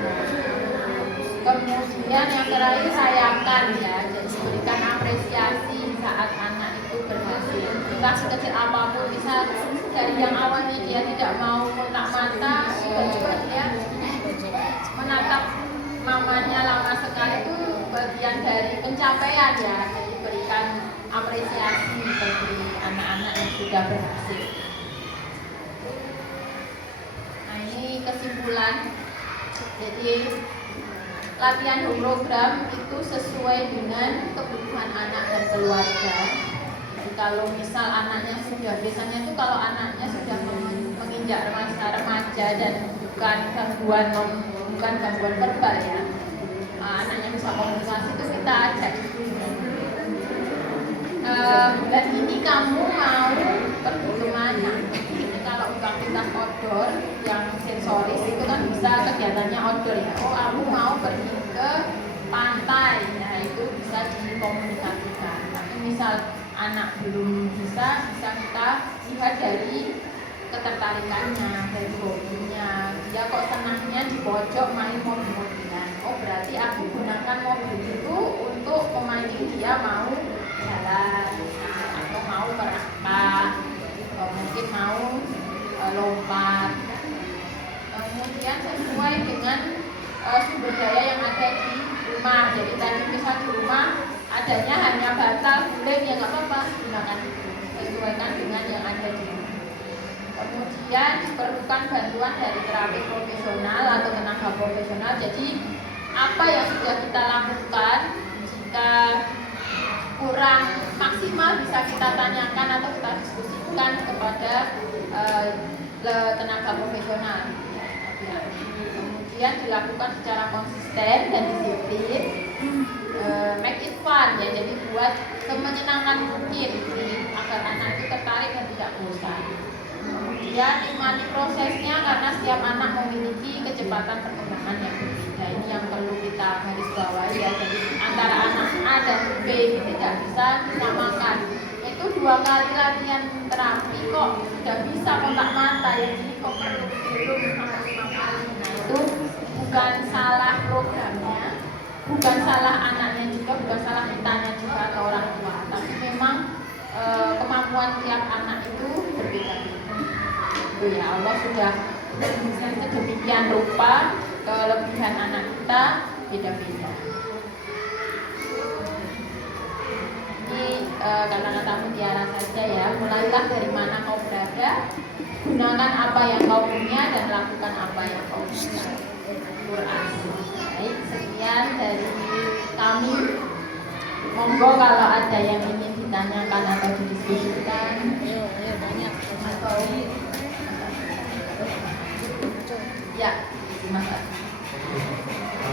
Kemudian yang terakhir rayakan ya, jadi berikan apresiasi saat anak itu berhasil. Entah sekecil apapun, bisa dari yang awalnya dia tidak mau kontak mata, tiba-tiba dia menatap mamanya lama sekali, itu bagian dari pencapaian ya. Jadi berikan apresiasi bagi anak-anak yang sudah berhasil. Nah ini kesimpulan. Jadi latihan program itu sesuai dengan kebutuhan anak dan keluarga. Jadi kalau misal anaknya sudah, biasanya itu kalau anaknya sudah menginjak masa remaja dan bukan gangguan verbal ya, anaknya bisa komunikasi, itu kita ajak. Bulan ini kamu mau pergi kemana? Jadi kalau aktivitas outdoor yang sensoris itu kan bisa kegiatannya outdoor ya. Oh aku mau pergi ke pantai, nah itu bisa dikomunikasikan. Tapi misal anak belum bisa kita lihat dari ketertarikannya, dari hobinya. Dia kok senangnya di pojok main mobil-mobilan. Oh berarti aku gunakan mobil itu untuk memancing dia mau jalan atau mau merangkak, mungkin mau lompat. Kemudian sesuai dengan sumber daya yang ada di rumah. Jadi tadi misal di rumah adanya hanya bantal, guling, ya nggak apa-apa, gunakan itu, sesuaikan dengan yang ada di rumah. Kemudian diperlukan bantuan dari terapis profesional atau tenaga profesional. Jadi apa yang sudah kita lakukan, jika kurang maksimal bisa kita tanyakan atau kita diskusikan kepada tenaga profesional. Kemudian kemudian dilakukan secara konsisten dan disiplin. Make it fun ya, jadi buat semenyenangkan mungkin agar anak itu tertarik dan tidak bosan. Kemudian nikmati prosesnya karena setiap anak memiliki kecepatan perkembangan yang berbeda. Ini yang perlu kita garis bawahi ya. Jadi antara anak A dan B ini tidak bisa disamakan. Itu 2 kali latihan terapi kok sudah bisa kontak mata ya, jadi kok perlu harus 5 kali. Nah itu bukan salah programnya, bukan salah anaknya juga, bukan salah kitanya juga atau orang tua, tapi memang kemampuan tiap anak itu berbeda-beda. Itu ya, Allah sudah sedemikian rupa kelebihan anak kita beda-beda. Ini kata-kata mutiara saja ya. Mulailah dari mana kau berada, gunakan apa yang kau punya dan lakukan apa yang kau bisa. Quran. Baik, sekian dari kami. Monggo kalau ada yang ingin ditanyakan atau didiskusikan. Banyak. Atau ya, Mas.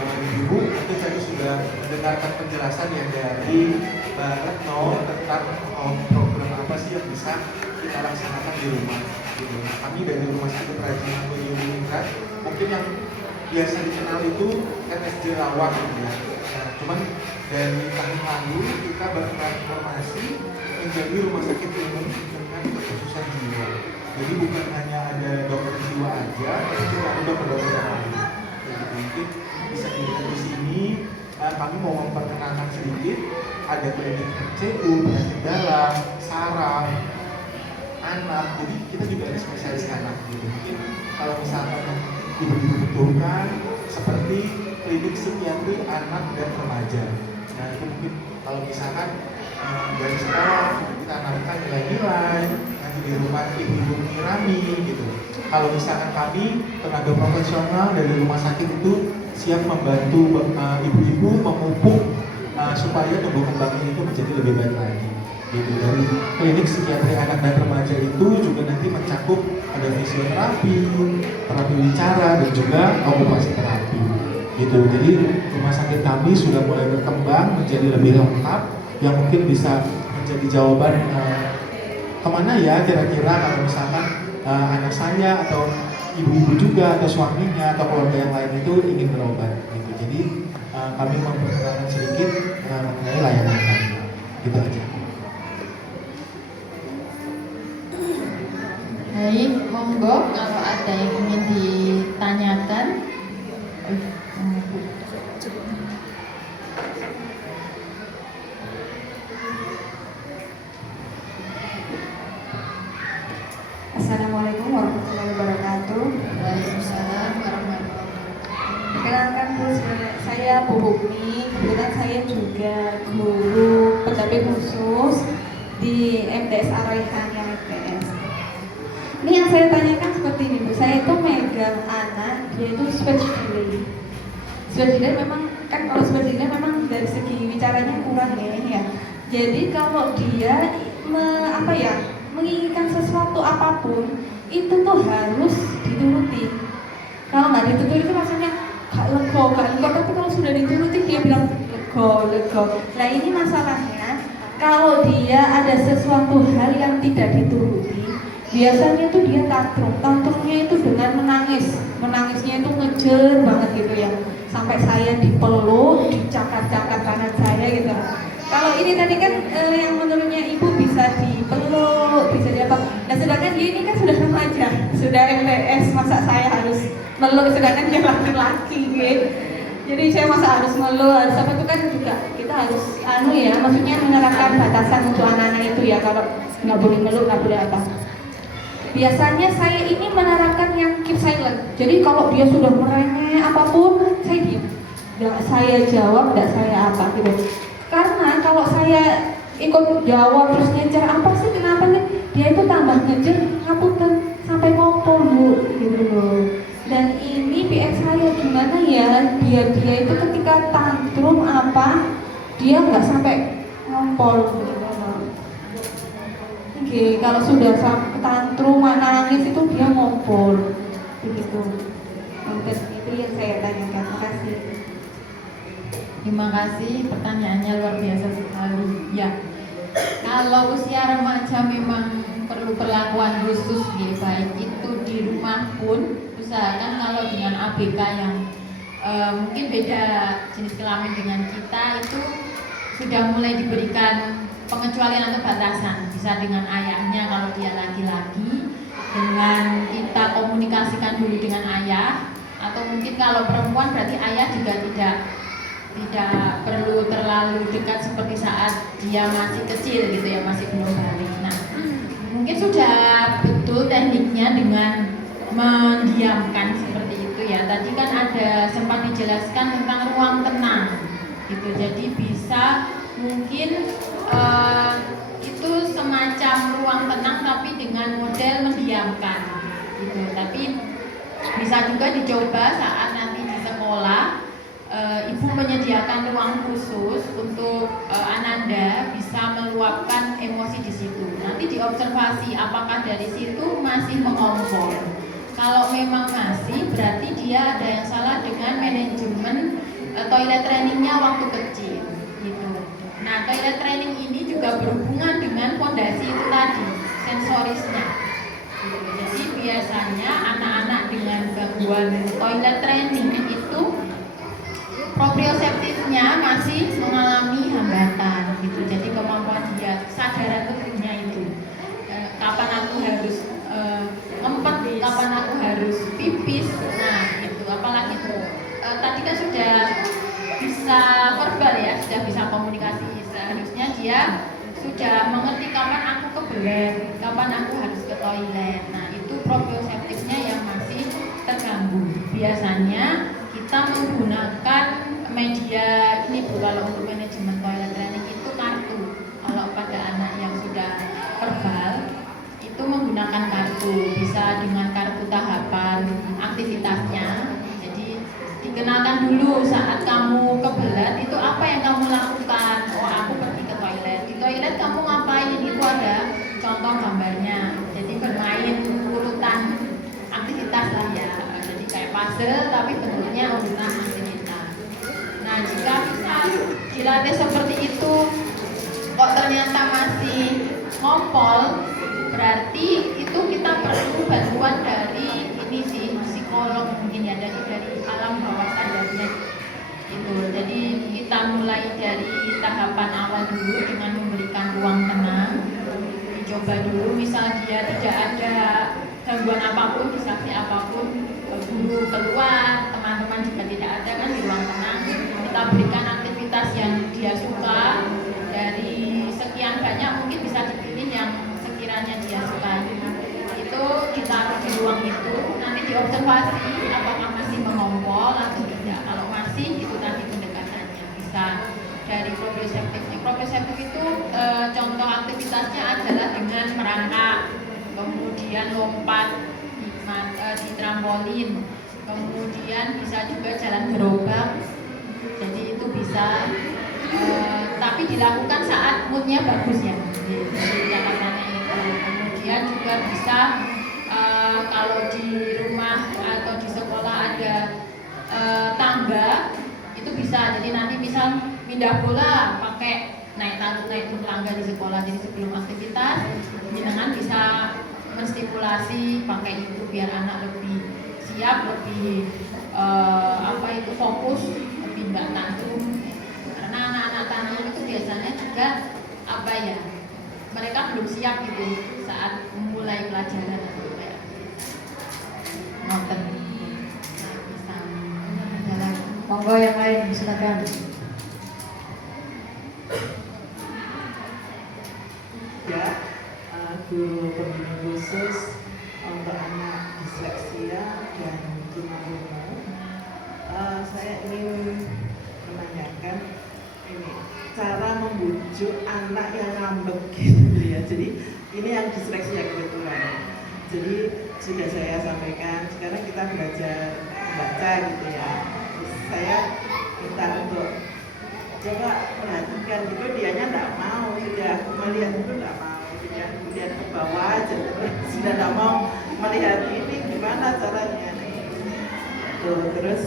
Ibu, itu tadi sudah mendengarkan penjelasan yang dari Mbak Retno tentang program apa sih yang bisa kita laksanakan di rumah. Gitu. Nah, kami dari Rumah Sakit Raja Mangunkusumo mungkin yang biasa dikenal itu RSJ Lawang gitu ya. Nah, cuman dari tahun lalu kita bertransformasi menjadi rumah sakit umum dengan kekhususan jiwa. Jadi bukan hanya ada dokter jiwa aja, tapi juga ada dokter-dokter yang lain. Jadi mungkin bisa dilihat di sini. Kami mau memperkenalkan sedikit. Ada klinik RCU, penyakit dalam, saraf, anak. Jadi kita juga ada spesialis anak. Gitu. Mungkin kalau misalkan ibu-ibu butuhkan seperti klinik psikiatri anak dan remaja. Nah itu mungkin kalau misalkan dari sekolah kita tanamkan nilai-nilai, nanti di rumah ibu-ibu nyirami gitu. Kalau misalkan kami tenaga profesional dari rumah sakit itu siap membantu ibu-ibu memupuk supaya tumbuh kembangnya itu menjadi lebih baik lagi. Gitu. Dari klinik psikiatri anak dan remaja itu juga nanti mencakup ada fisioterapi, terapi bicara dan juga okupasi terapi. Gitu. Jadi rumah sakit kami sudah mulai berkembang menjadi lebih lengkap yang mungkin bisa menjadi jawaban kemana ya kira-kira kalau misalkan anak saya atau ibu-ibu juga atau suaminya atau keluarga yang lain itu ingin berobat. Gitu. Jadi kami memperkenalkan sedikit mengenai layanan kami. Gitu aja. Baik, monggo kalau ada yang ingin ditanyakan. Assalamualaikum warahmatullahi wabarakatuh. Waalaikumsalam warahmatullahi wabarakatuh. Perkenalkan Bu, saya Bu Bukmi. Kebetulan saya juga guru pendamping khusus di MTS Ar-Raihan yang MTS. Ini yang saya tanyakan seperti ini Bu, saya itu megang anak, dia itu speech delay. Speech delay memang kan kalau speech delay memang dari segi bicaranya kurang ya. Jadi kalau dia menginginkan sesuatu apapun itu tuh harus dituruti. Kalau nggak dituruti itu rasanya gak lego, tapi kalau sudah dituruti dia bilang lego. Nah ini masalahnya kalau dia ada sesuatu hal yang tidak dituruti, biasanya itu dia tantrumnya itu dengan menangisnya itu ngejer banget gitu ya, sampai saya dipeluk, dicakar-cakar kanan saya gitu. Kalau ini tadi kan yang menurutnya ibu bisa dipeluk, bisa diapa. Nah sedangkan dia ini kan sudah remaja, sudah MTS, masa saya harus meluk, sedangkan dia laki-laki gitu. Jadi saya masa harus meluk, harus apa itu kan juga kita harus maksudnya menerapkan batasan untuk anak-anak itu ya. Kalau nggak boleh meluk, nggak boleh apa. Biasanya saya ini menerapkan yang keep silent. Jadi kalau dia sudah merengek apapun, saya diam. Nggak saya jawab, nggak saya apa gitu. Karena kalau saya ikut jawab terus ngejar apa sih kenapa nih, dia itu tambah ngejar ngapunten sampai ngompol Bu gitu loh. Dan ini PS saya gimana ya biar dia itu ketika tantrum apa dia nggak sampai ngompol gitu. Oke, kalau sudah sampai tantrum nangis itu dia ngompol begitu. Itu yang saya tanyakan. Terima kasih. Terima kasih, pertanyaannya luar biasa sekali. Ya, kalau usia remaja memang perlu perlakuan khusus, ya, baik itu di rumah pun usahakan kalau dengan ABK yang mungkin beda jenis kelamin dengan kita itu sudah mulai diberikan pengecualian atau batasan, bisa dengan ayahnya kalau dia laki-laki, dengan kita komunikasikan dulu dengan ayah, atau mungkin kalau perempuan berarti ayah juga tidak perlu terlalu dekat seperti saat dia masih kecil gitu ya, masih belum balik. Nah, mungkin sudah betul tekniknya dengan mendiamkan seperti itu ya. Tadi kan ada sempat dijelaskan tentang ruang tenang gitu. Jadi bisa mungkin itu semacam ruang tenang tapi dengan model mendiamkan gitu. Tapi bisa juga dicoba saat nanti di sekolah. Ibu menyediakan ruang khusus untuk Ananda bisa meluapkan emosi di situ. Nanti diobservasi apakah dari situ masih mengompol. Kalau memang masih, berarti dia ada yang salah dengan manajemen toilet trainingnya waktu kecil. Gitu. Nah, toilet training ini juga berhubungan dengan fondasi itu tadi, sensorisnya. Gitu. Jadi biasanya anak-anak dengan gangguan toilet training itu proprioseptifnya masih mengalami hambatan gitu. Jadi kemampuan dia, kesadaran tubuhnya itu kapan aku harus ngempet, kapan aku harus pipis. Nah itu apalagi tadi kan sudah bisa verbal ya, sudah bisa komunikasi. Seharusnya dia sudah mengerti kapan aku kebelet, kapan aku harus ke toilet. Nah itu proprioseptifnya yang masih terganggu. Biasanya kita menggunakan media ini Bu, kalau untuk manajemen toilet training itu kartu. Kalau pada anak yang sudah verbal itu menggunakan kartu, bisa dengan kartu tahapan aktivitasnya. Jadi dikenalkan dulu saat kamu kebelet itu apa yang kamu lakukan. Oh aku pergi ke toilet. Di toilet kamu ngapain? Itu ada contoh gambarnya. Jadi bermain urutan aktivitas lah ya. Jadi kayak puzzle tapi bentuknya urutan aktivitas. Nah jika bisa dilatih seperti itu kok ternyata masih ngompol, berarti itu kita perlu bantuan dari ini sih, psikolog mungkin ya, dari alam bawah sadarnya itu. Jadi kita mulai dari tahapan awal dulu dengan memberikan ruang tenang, dicoba dulu. Misal dia tidak ada gangguan apapun, distraksi apapun, guru keluar, teman-teman juga tidak ada kan di ruang tenang, kita berikan aktivitas yang dia suka. Dari sekian banyak mungkin bisa dipilih yang sekiranya dia suka. Itu ditaruh di ruang itu, nanti diobservasi apakah masih mengompol atau tidak. Kalau masih, itu tadi pendekatannya bisa dari proprioseptifnya. Proprioseptif itu contoh aktivitasnya adalah dengan merangkak, kemudian lompat di trampolin, kemudian bisa juga jalan gerobak. Jadi itu bisa tapi dilakukan saat moodnya bagus ya. Jadi catatannya itu. Kemudian juga bisa kalau di rumah atau di sekolah ada tangga itu bisa. Jadi nanti misal pindah bola pakai naik tangga di sekolah. Jadi sebelum aktivitas jenengan bisa menstimulasi pakai itu biar anak lebih siap, lebih fokus, lebih nggak tantrum. Karena anak-anak tantrum itu biasanya juga mereka belum siap gitu saat memulai pelajaran atau kayak nonton. Nah, bisa ada lagi. Monggo yang lain silakan. Ya, guru pembimbing khusus untuk anak disleksia dan tunarungu. Saya ingin menanyakan ini cara membujuk anak yang ngambek gitu ya. Jadi ini yang disleksia kebetulan. Jadi sudah saya sampaikan. Sekarang kita belajar membaca gitu ya. Saya minta untuk coba perhatikan gitu, dianya nggak mau, sudah melihat itu nggak mau, sudah kemudian ke bawah aja, sudah nggak mau melihat ini gimana caranya. gitu. Terus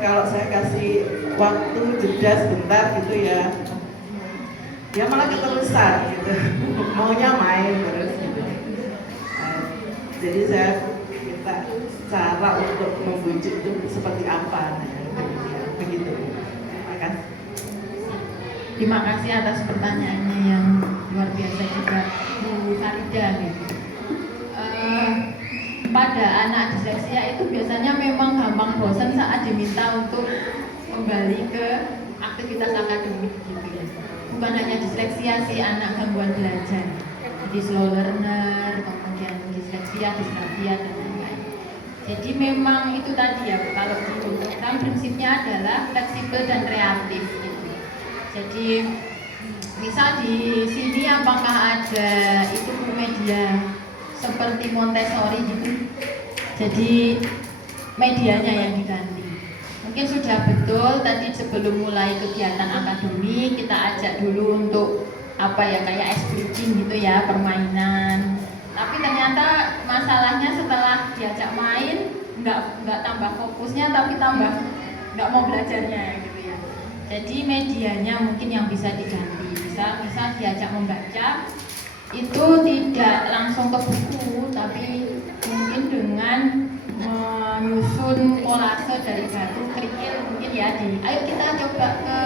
kalau saya kasih waktu jeda sebentar gitu ya, dia malah keterusan gitu, maunya main terus gitu. Jadi saya minta cara untuk membujuk itu seperti apa, begitu. Terima kasih. Terima kasih atas pertanyaannya yang luar biasa juga Bu Farida gitu. Pada anak disleksia itu biasanya memang gampang bosan saat diminta untuk kembali ke aktivitas akademik gitu ya. Bukan hanya disleksia sih, anak gangguan belajar, jadi slow learner, kemudian disleksia, disgrafia dan lain-lain. Jadi memang itu tadi ya, kalau di program prinsipnya adalah fleksibel dan kreatif gitu. Jadi misal di sini apakah ada itu media seperti Montessori gitu, jadi medianya yang diganti. Mungkin sudah betul tadi sebelum mulai kegiatan akademik kita ajak dulu untuk apa ya, kayak ice breaking gitu ya, permainan. Tapi ternyata masalahnya setelah diajak main nggak tambah fokusnya, tapi tambah nggak mau belajarnya gitu ya. Jadi medianya mungkin yang bisa diganti. Misal diajak membaca, itu tidak langsung ke buku, tapi mungkin dengan menyusun kolase dari batu kerikil mungkin ya, ayo kita coba ke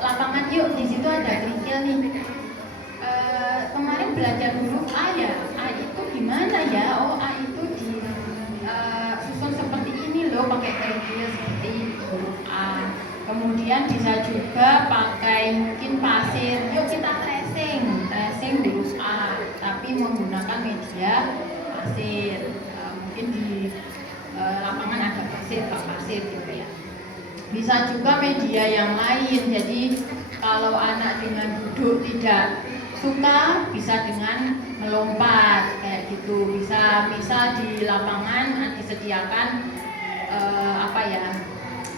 lapangan yuk, di situ ada kerikil nih. Kemarin belajar huruf A ya, A itu gimana ya? Oh, A itu susun seperti ini loh, pakai kerikil seperti huruf A. Kemudian bisa juga pakai mungkin pasir, yuk kita tracing huruf A, tapi menggunakan media pasir. Mungkin di lapangan ada pasir, pak pasir gitu ya. Bisa juga media yang lain. Jadi kalau anak dengan duduk tidak suka, bisa dengan melompat kayak gitu. Bisa misal di lapangan disediakan apa ya,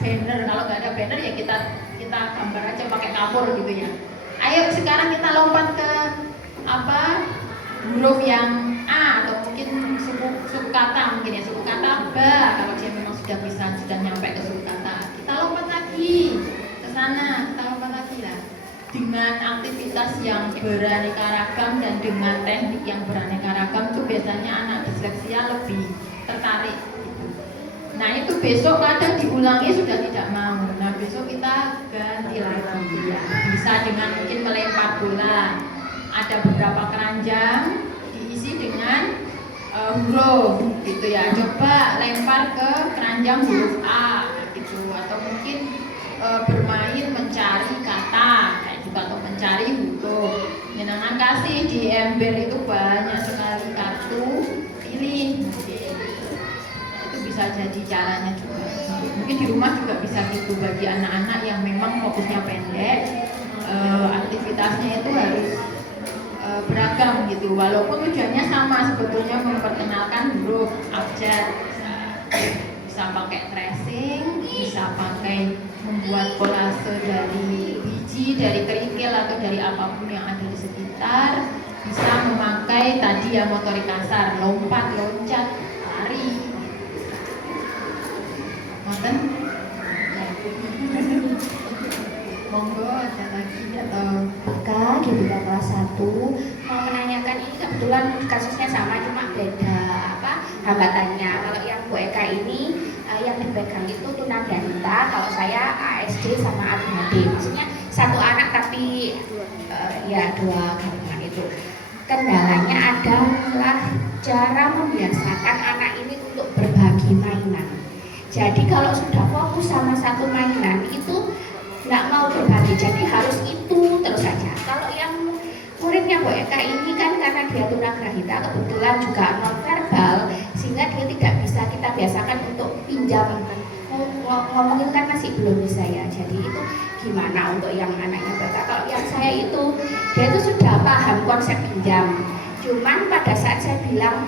banner. Kalau nggak ada banner ya kita gambar aja pakai kapur gitu ya. Ayo sekarang kita lompat ke apa, huruf yang A, atau mungkin suku kata, mungkin ya suku kata B. Kalau dia memang sudah nyampe ke suku kata, kita lompat lagi ke sana, kita lompat lagi lah. Dengan aktivitas yang beraneka ragam dan dengan teknik yang beraneka ragam itu biasanya anak disleksia lebih tertarik gitu. Nah itu besok kadang diulangi sudah tidak mau. Nah besok kita ganti lagi ya. Bisa dengan mungkin melempar bola. Ada beberapa keranjang diisi dengan huruf gitu ya. Coba lempar ke keranjang huruf A gitu, atau mungkin bermain mencari kata kayak juga, atau mencari huruf. Jangan kasih di ember itu banyak sekali kartu, pilih. Itu bisa jadi caranya juga. Mungkin di rumah juga bisa gitu bagi anak-anak yang memang fokusnya pendek. Aktivitasnya itu harus beragam gitu, walaupun tujuannya sama sebetulnya, memperkenalkan huruf abjad. Bisa pakai tracing, bisa pakai membuat kolase dari biji, dari kerikil atau dari apapun yang ada di sekitar. Bisa memakai tadi ya motorik kasar, lompat, loncat, lari. Ngoten? Monggo ada lagi atau Maka di bidang kelas 1 mau menanyakan, ini kebetulan kasusnya sama cuma beda hambatannya. Kalau yang Bu Eka ini yang dipegang itu tunagrahita, kalau saya ASD sama ADHD. Maksudnya satu anak tapi ya dua gabungan itu. Kendalanya adalah cara membiasakan anak ini untuk berbagi mainan. Jadi kalau sudah fokus sama satu mainan itu nggak mau berbagi, jadi harus itu terus saja. Kalau yang muridnya Bu Eka ini kan karena dia tunagrahita, kebetulan juga nonverbal, sehingga dia tidak bisa kita biasakan untuk pinjam. Ngomongin kan masih belum bisa ya. Jadi itu gimana untuk yang anaknya Bu Eka? Kalau yang saya itu, dia itu sudah paham konsep pinjam. Cuman pada saat saya bilang,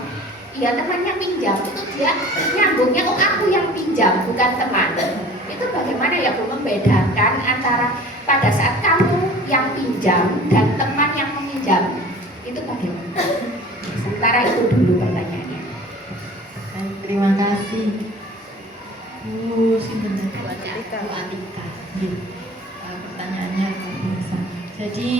iya temannya pinjam, itu dia nyambungnya kok aku yang pinjam, bukan teman. Itu bagaimana ya Bu membedakan antara pada saat kamu yang pinjam dan teman yang meminjam, itu bagaimana? Sementara itu dulu pertanyaannya. Terima kasih. Bu sinten Bu Atika. Nggih. Pertanyaannya luar biasa. Jadi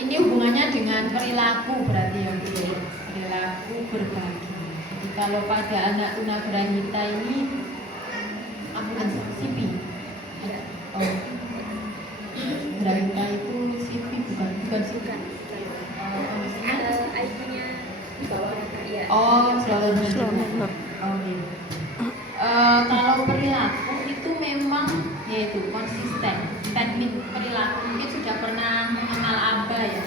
ini hubungannya dengan perilaku berarti ya Bu ya. Perilaku berbagi. Jadi kalau pada anak tunagrahita ini ampun sipi. Oh. Grahita itu sipi bukan sipi. Kondisinya ID-nya di bawah ya. oh selalu menor. Oh gitu. Kalau perilaku itu memang yaitu konsisten. Teknik perilaku mungkin sudah pernah mengenal ABA ya.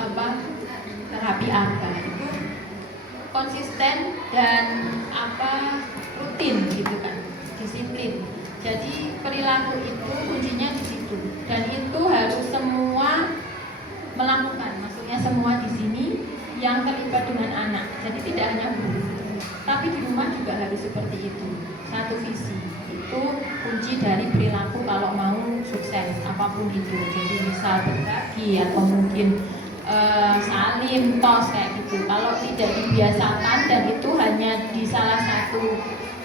Apa terapi ABA itu konsisten dan rutin gitu kan, disiplin. Jadi perilaku itu kuncinya di situ dan itu harus semua melakukan, maksudnya semua di sini yang terlibat dengan anak. Jadi tidak hanya guru, tapi di rumah juga harus seperti itu. Satu visi itu kunci dari perilaku kalau mau sukses apapun itu. Jadi bisa berbagi atau mungkin salim, tos kayak gitu. Kalau tidak dibiasakan dan itu hanya di salah satu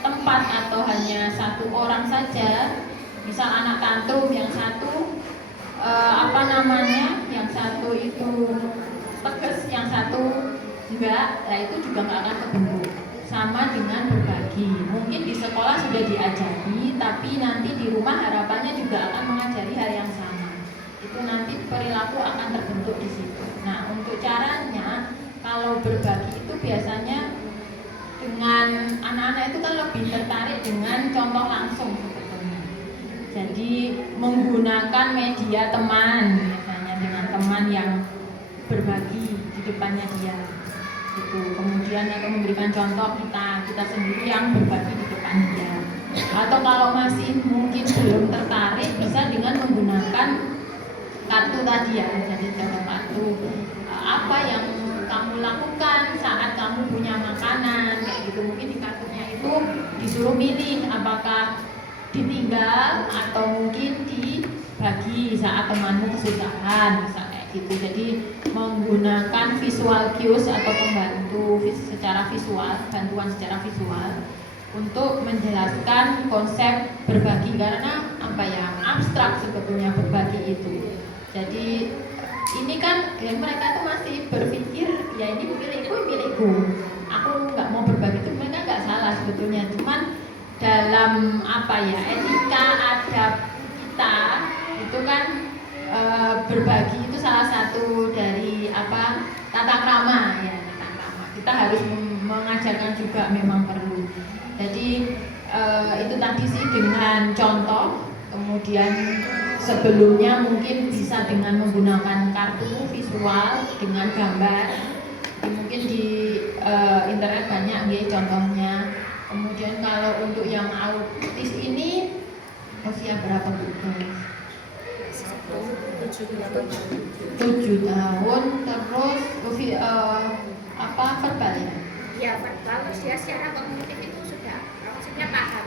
tempat atau hanya satu orang saja, misal anak tantrum yang satu yang satu itu tegas, yang satu enggak, nah itu juga nggak akan terbentuk. Sama dengan berbagi, mungkin di sekolah sudah diajari, tapi nanti di rumah harapannya juga akan mengajari hal yang sama. Itu nanti perilaku akan terbentuk di situ. Nah, untuk caranya, kalau berbagi itu biasanya dengan anak-anak itu kan lebih tertarik dengan contoh langsung sebetulnya. Jadi menggunakan media teman, misalnya dengan teman yang berbagi di depannya dia. Itu kemudian atau memberikan contoh kita sendiri yang berbagi di depan dia. Atau kalau masih mungkin belum tertarik, bisa dengan menggunakan kartu tadi ya. Jadi contoh kartu apa yang kamu lakukan saat kamu punya makanan kayak gitu. Mungkin di kartunya itu disuruh milih apakah ditinggal atau mungkin dibagi saat temanmu kesusahan misalnya gitu. Jadi menggunakan visual cues atau pembantu secara visual, bantuan secara visual untuk menjelaskan konsep berbagi, karena abstrak sebetulnya berbagi itu. Jadi ini kan ya, mereka tuh masih berpikir ya ini milikku, aku nggak mau berbagi. Itu mereka nggak salah sebetulnya, cuman dalam etika adab kita itu kan berbagi itu salah satu dari tata krama ya, tata krama. Kita harus mengajarkan juga, memang perlu. Jadi itu tadi sih dengan contoh, kemudian sebelumnya mungkin bisa dengan menggunakan kartu visual dengan gambar. Mungkin di internet banyak nih contohnya. Kemudian kalau untuk yang autis ini usia berapa Bu? 7 tahun, terus verbal ya? Ya verbal, dia secara kognitif itu sudah maksudnya paham.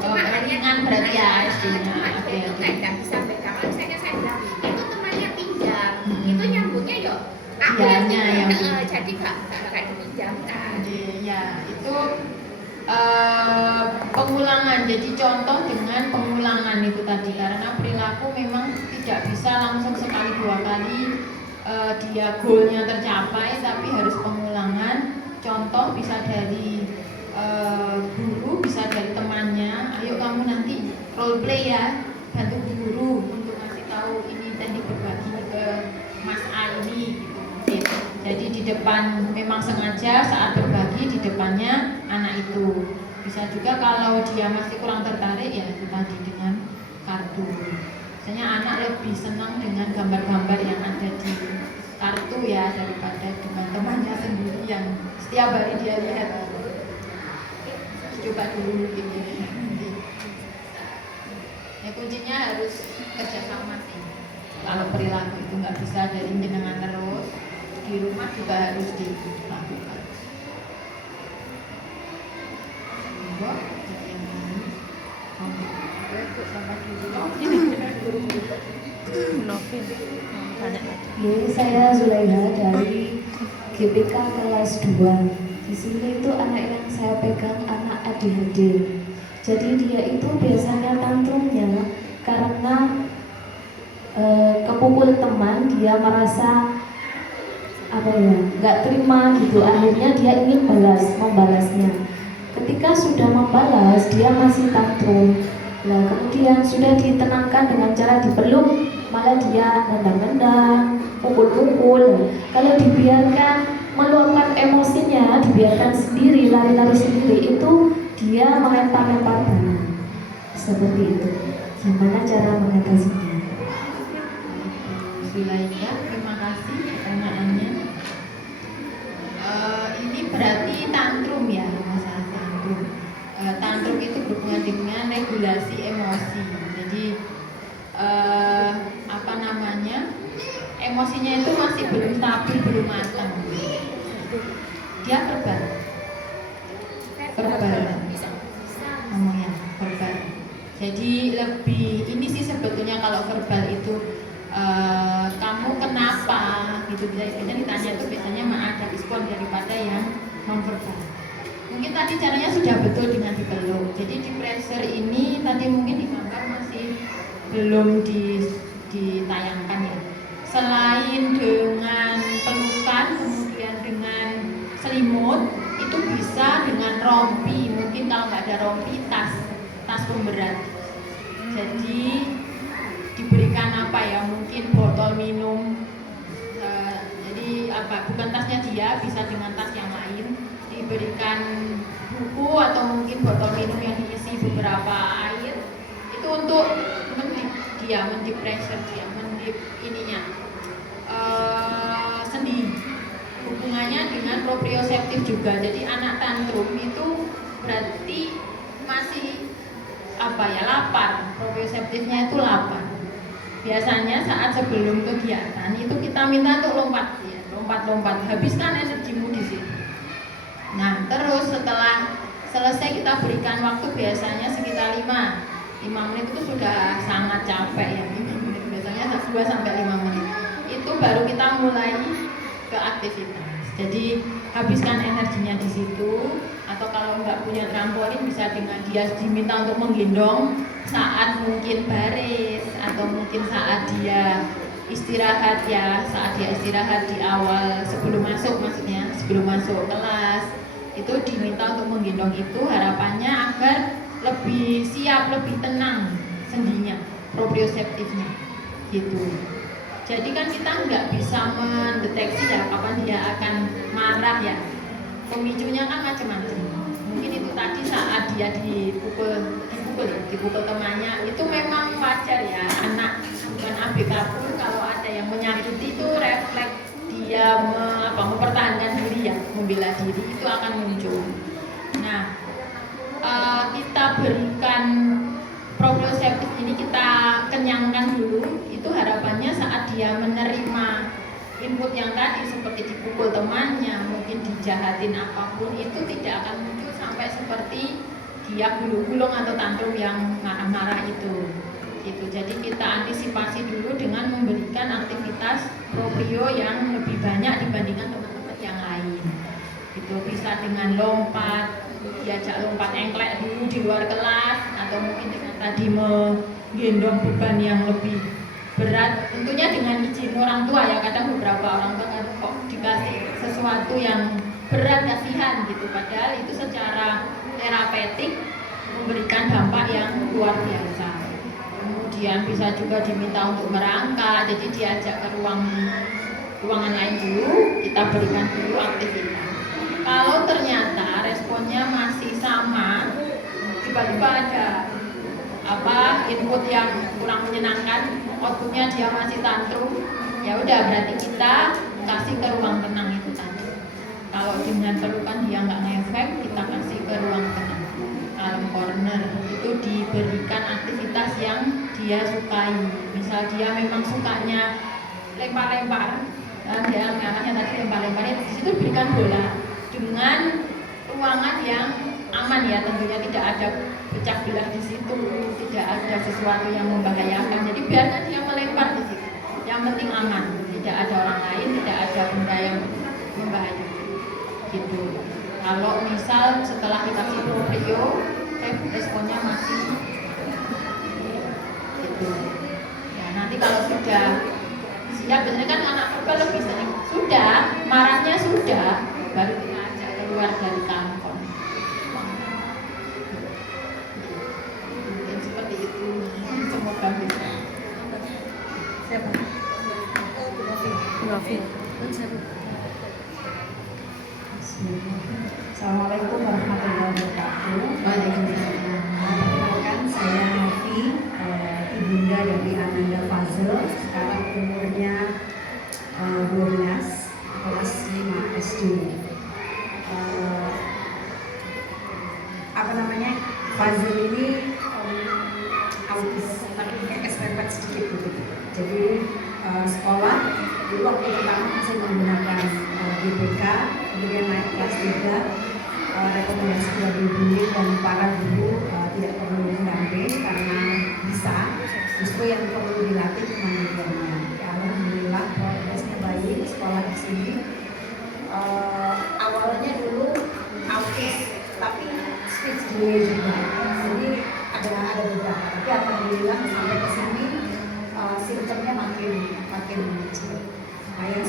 Cuma ringan berarti ya SD-nya. Cuma dia itu nggak bisa beda. Kalau misalnya saya bilang itu temannya pinjam, itu nyambutnya yo aku yang jadi nggak dipinjamkan. Ya itu pengulangan, jadi contoh dengan pengulangan itu tadi, karena perilaku memang tidak bisa langsung sekali dua kali dia goalnya tercapai, tapi harus pengulangan. Contoh bisa dari guru, bisa dari temannya. Ayo kamu nanti role play ya, bantu guru untuk ngasih tahu ini teknik berbagi ke Mas A ini gitu. Jadi di depan memang sengaja saat berbagi di depannya anak itu. Bisa juga kalau dia masih kurang tertarik ya itu tadi dengan kartu. Biasanya anak lebih senang dengan gambar-gambar yang ada di kartu ya daripada dengan temannya sendiri yang setiap hari dia lihat. Coba dulu gitu. Ya kuncinya harus kerjasama sih. Kalau perilaku itu nggak bisa dari jenengan terus, di rumah juga harus dilakukan. Saya Zulaiha dari GPK kelas 2. Di sini itu anak yang saya pegang anak ADHD. Jadi dia itu biasanya tantrumnya karena kepukul teman, dia merasa nggak terima gitu, akhirnya dia ingin membalasnya. Ketika sudah membalas, dia masih tantrum. Nah, kemudian sudah ditenangkan dengan cara dipeluk, malah dia nendang-nendang, pukul-pukul. Kalau dibiarkan meluapkan emosinya, dibiarkan sendiri, lari-lari sendiri, itu dia melempar-lempar barang. Seperti itu. Gimana cara mengatasinya? Zulaika, terima kasih pertanyaannya. Ini berarti tantrum ya, masalah tantrum. Tantrum itu berhubungan dengan regulasi emosi. Jadi emosinya itu masih belum stabil, belum matang. Dia verbal ngomongnya verbal. Jadi lebih ini sih sebetulnya kalau verbal itu kamu kenapa gitu, biasanya ditanya itu biasanya ada respon daripada yang non verbal. Mungkin tadi caranya sudah betul dengan dipeluk. Jadi di pressure ini tadi mungkin di gambar masih belum ditayangkan ya. Selain dengan pelukan, kemudian dengan selimut, itu bisa dengan rompi. Mungkin kalau nggak ada rompi, tas pemberat. Jadi diberikan mungkin botol minum. Jadi bukan tasnya dia, bisa dengan tas yang lain. Diberikan buku atau mungkin botol minum yang diisi beberapa air. Itu untuk mendepressor dia, sendi. Hubungannya dengan proprioseptif juga. Jadi anak tantrum itu berarti masih lapar. Proprioseptifnya itu lapar. Biasanya saat sebelum kegiatan itu kita minta untuk lompat, habiskan energimu di situ. Nah, terus setelah selesai kita berikan waktu biasanya sekitar 5 menit itu sudah sangat capek ya. 5 menit biasanya 2 sampai 5 menit. Itu baru kita mulai ke aktivitas. Jadi habiskan energinya di situ, atau kalau nggak punya trampolin bisa dengan dia diminta untuk menggendong saat mungkin baris, atau mungkin saat dia istirahat ya, saat dia istirahat di awal sebelum masuk kelas itu diminta untuk menggendong. Itu harapannya agar lebih siap, lebih tenang sendinya, proprioseptifnya gitu. Jadi kan kita nggak bisa mendeteksi ya kapan dia akan marah ya. Pemicunya kan macam-macam. Mungkin itu tadi saat dia dipukul temannya, itu memang wajar ya, anak bukan ABK pun kalau ada yang menyakiti itu refleks dia mempertahankan diri ya, membela diri itu akan muncul. Nah, kita berikan proprioseptif ini, kita kenyangkan dulu. Itu harapannya saat dia menerima input yang tadi seperti dipukul temannya, mungkin dijahatin apapun, itu tidak akan muncul sampai seperti dia gulung-gulung atau tantrum yang marah-marah itu. Jadi kita antisipasi dulu dengan memberikan aktivitas proprio yang lebih banyak dibandingkan teman-teman yang lain. Itu bisa dengan lompat, diajak lompat engklek dulu di luar kelas, atau mungkin dengan tadi menggendong beban yang lebih berat, tentunya dengan izin orang tua ya. Kadang beberapa orang tua kan kok dikasih sesuatu yang berat, kasihan gitu, padahal itu secara terapeutik memberikan dampak yang luar biasa. Kemudian bisa juga diminta untuk merangkak, jadi diajak ke ruangan lain dulu, kita berikan dulu aktivitas. Kalau ternyata responnya masih sama, tiba-tiba ada input yang kurang menyenangkan, outputnya dia masih tantrum, ya udah berarti kita kasih ke ruang tenang itu tadi. Kalau dengan pelukan dia nggak ngefek, kita kasih ke ruang tenang, calm corner. Itu diberikan aktivitas yang dia sukai. Misal dia memang sukanya lempar-lempar, dia arahnya tadi lempar-lemparnya, di situ berikan bola dengan ruangan yang aman ya, tentunya tidak ada pecah belah di situ, tidak ada sesuatu yang membahayakan. Jadi biarkan dia melempar di situ. Yang penting aman, tidak ada orang lain, tidak ada benda yang membahayakan. Gitu. Kalau misal setelah kita proprio teleponnya mati. Gitu. Ya nanti kalau sudah siap, biasanya kan anak purba lebih sering sudah, marahnya sudah, baru kita ajak keluar dari kampung. Mungkin seperti itu. Semoga bisa. Siapa? Assalamualaikum warahmatullahi wabarakatuh. Waalaikumsalam. Perkenalkan, saya Novi, ibunda dari Ananda Fazil. Sekarang umurnya 12, kelas 5 SD. Fazil ini autis, tapi kayak keserempet sedikit gitu. Jadi sekolah dulu waktu pertama masih menggunakan GBK, kemudian naik kelas 3 rekomendasi dari guru dan para guru tidak perlu mendamping karena bisa, justru yang perlu dilatih cuma medianya. Alhamdulillah progresnya baik, sekolah di sini awalnya dulu autis tapi speech delay juga, jadi ada beberapa, tapi alhamdulillah sampai ke sini simptomnya makin kecil. Nah yang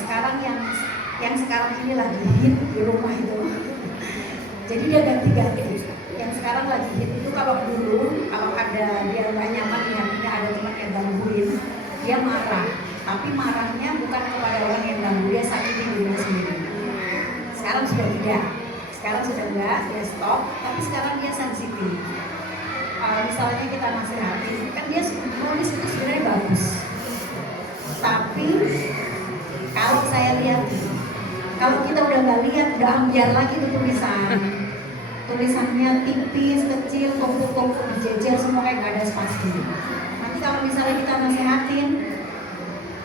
sekarang ini lagi hit di rumah itu. Jadi dia ganti-ganti. Yang sekarang lagi hit itu kalau dulu kalau ada dia nggak nyaman lihatnya ada teman yang gangguin, dia marah. Tapi marahnya bukan kepada orang yang ganggu, dia sakiti dirinya sendiri. Sekarang sudah tidak. Sekarang sudah enggak, dia stop. Tapi sekarang dia sensitif. Misalnya kita nasihati, kan dia nulis itu sebenarnya bagus. Tapi kalau saya lihat, kalau kita udah nggak lihat, udah ambiar lagi tuh tulisannya tipis, kecil, tumpuk-tumpuk, dijejer semua kayak nggak ada spasi. Nanti kalau misalnya kita nasihatin,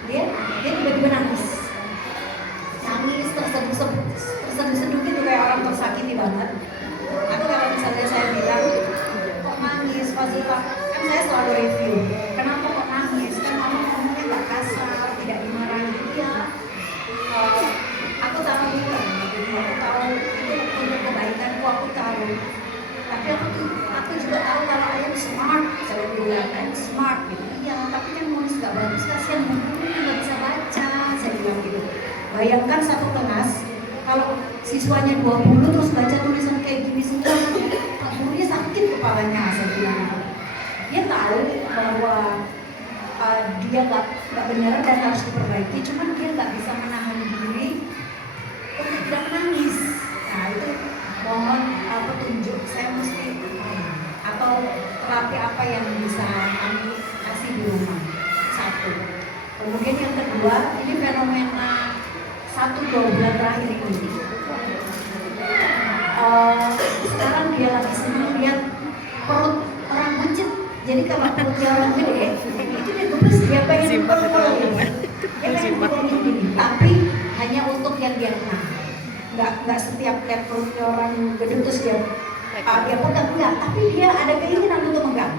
dia tiba-tiba nangis, terseduh-seduh gitu kayak orang tersakiti banget. Atau kalau misalnya saya bilang, kok nangis, Fazila? Kan saya selalu review, kenapa kok nangis? Kan mama ngomongnya nggak kasar, tidak dimarahin dia. Aku tahu itu untuk kebaikanku, aku tahu. Tapi aku juga tahu kalau ayam smart, saya bilang ayam smart gitu. Iya, tapi kan nulis nggak bagus, kasihan bukunya nggak bisa baca, saya bilang gitu. Bayangkan satu kelas, kalau siswanya 20 terus baca tulisan kayak gini semua, Pak gurunya sakit kepalanya, saya bilang. Dia tahu bahwa dia nggak benar dan harus diperbaiki, cuman dia nggak bisa menahan diri untuk tidak menangis. Nah itu mohon petunjuk, saya mesti atau terapi apa yang bisa kami kasih di rumah. Satu. Kemudian yang kedua, ini fenomena 1-2 bulan terakhir ini. Sekarang dia lagi senang lihat perut orang buncit. Jadi kalau perutnya orang gede, itu dia gemes, dia pengen perut ini. Dia pengen perut ini, tapi hanya untuk yang dia kenal. Nggak setiap lihat perutnya orang gede terus dia pegang, enggak. Tapi dia ada keinginan untuk megang.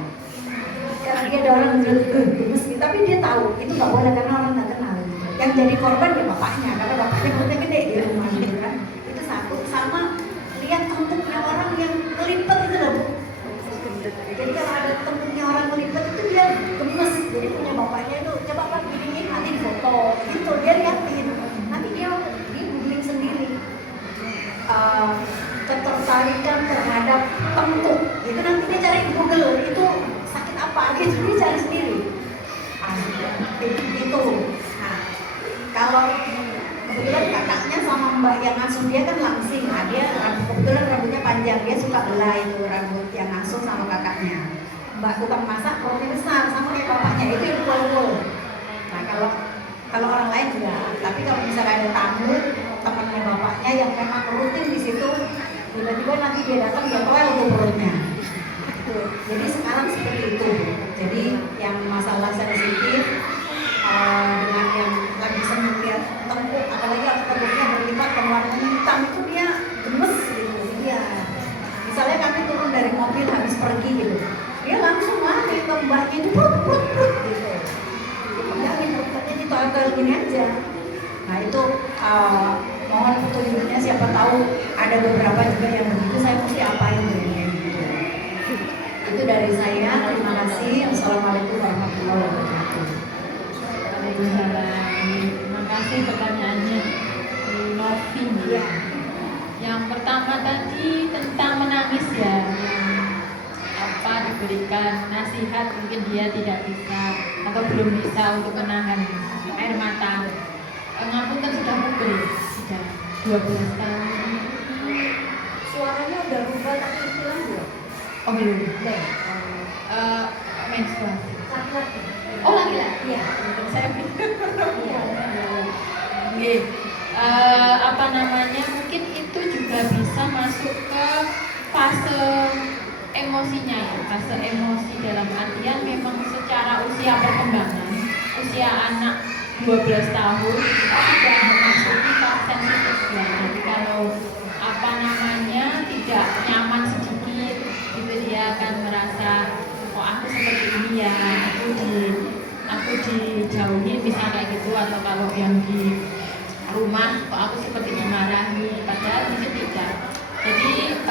Karena dia ada orang gemes, tapi dia tahu itu nggak boleh karena orang nggak kenal. Yang jadi korban ya bapaknya, karena bapaknya perutnya gede di rumah gitu kan. Itu satu. Sama lihat tumpuknya orang yang kelipet itu loh. Jadi kalau ada temennya orang melipet itu dia gemes. Jadi punya bapaknya itu coba kan giniin nanti foto gitu, dia liatin. Nanti dia googling sendiri. Ketertarikan terhadap tengkuk itu nanti dia cari di Google itu sakit apa gitu, dia cari sendiri. Itu. Nah, kalau kebetulan kakaknya sama mbak yang ngasuh dia kan langsing, nah dia kebetulan rambutnya panjang, dia suka belah itu rambut yang ngasuh sama kakaknya. Mbak tukang masak perutnya besar sama kayak bapaknya, itu yang full. Nah kalau orang lain juga, tapi kalau misalnya ada tamu temannya bapaknya yang memang rutin di situ, tiba-tiba nanti dia datang dia toel tuh perutnya. Jadi sekarang seperti itu. Jadi yang masalah sensitif dengan yang lagi senang lihat tengkuk, apalagi kalau tengkuknya berlipat ke warnanya hitam itu dia gemes gitu. Iya. Misalnya kami turun dari mobil habis pergi gitu, dia langsung lari ke mbaknya itu prut gitu. Dipegangin rambutnya ditoel-toel gini aja. Nah itu mohon petunjuknya, siapa tahu ada beberapa juga yang begitu, saya mesti apain gitu. Itu pertama tadi tentang menangis ya, diberikan nasihat mungkin dia tidak bisa atau belum bisa untuk menahan air mata. Ngapunten sudah mubri, sudah 12 tahun. Suaranya udah rubah tapi hilang belum? Oh belum. Belum. Menstruasi. Laki-laki. Oh laki-laki. Iya. Saya Iya. Nggih. Apa namanya? Mungkin itu juga bisa masuk ke fase emosinya ya, fase emosi dalam artian memang secara usia perkembangan, usia anak 12 tahun kita sudah memasuki fase sensitif ya. Jadi kalau apa namanya tidak nyaman sedikit, gitu dia akan merasa kok aku seperti ini ya, aku dijauhi misalnya kayak gitu, atau kalau yang di rumah kok aku seperti dimarahi, padahal mungkin tidak. Jadi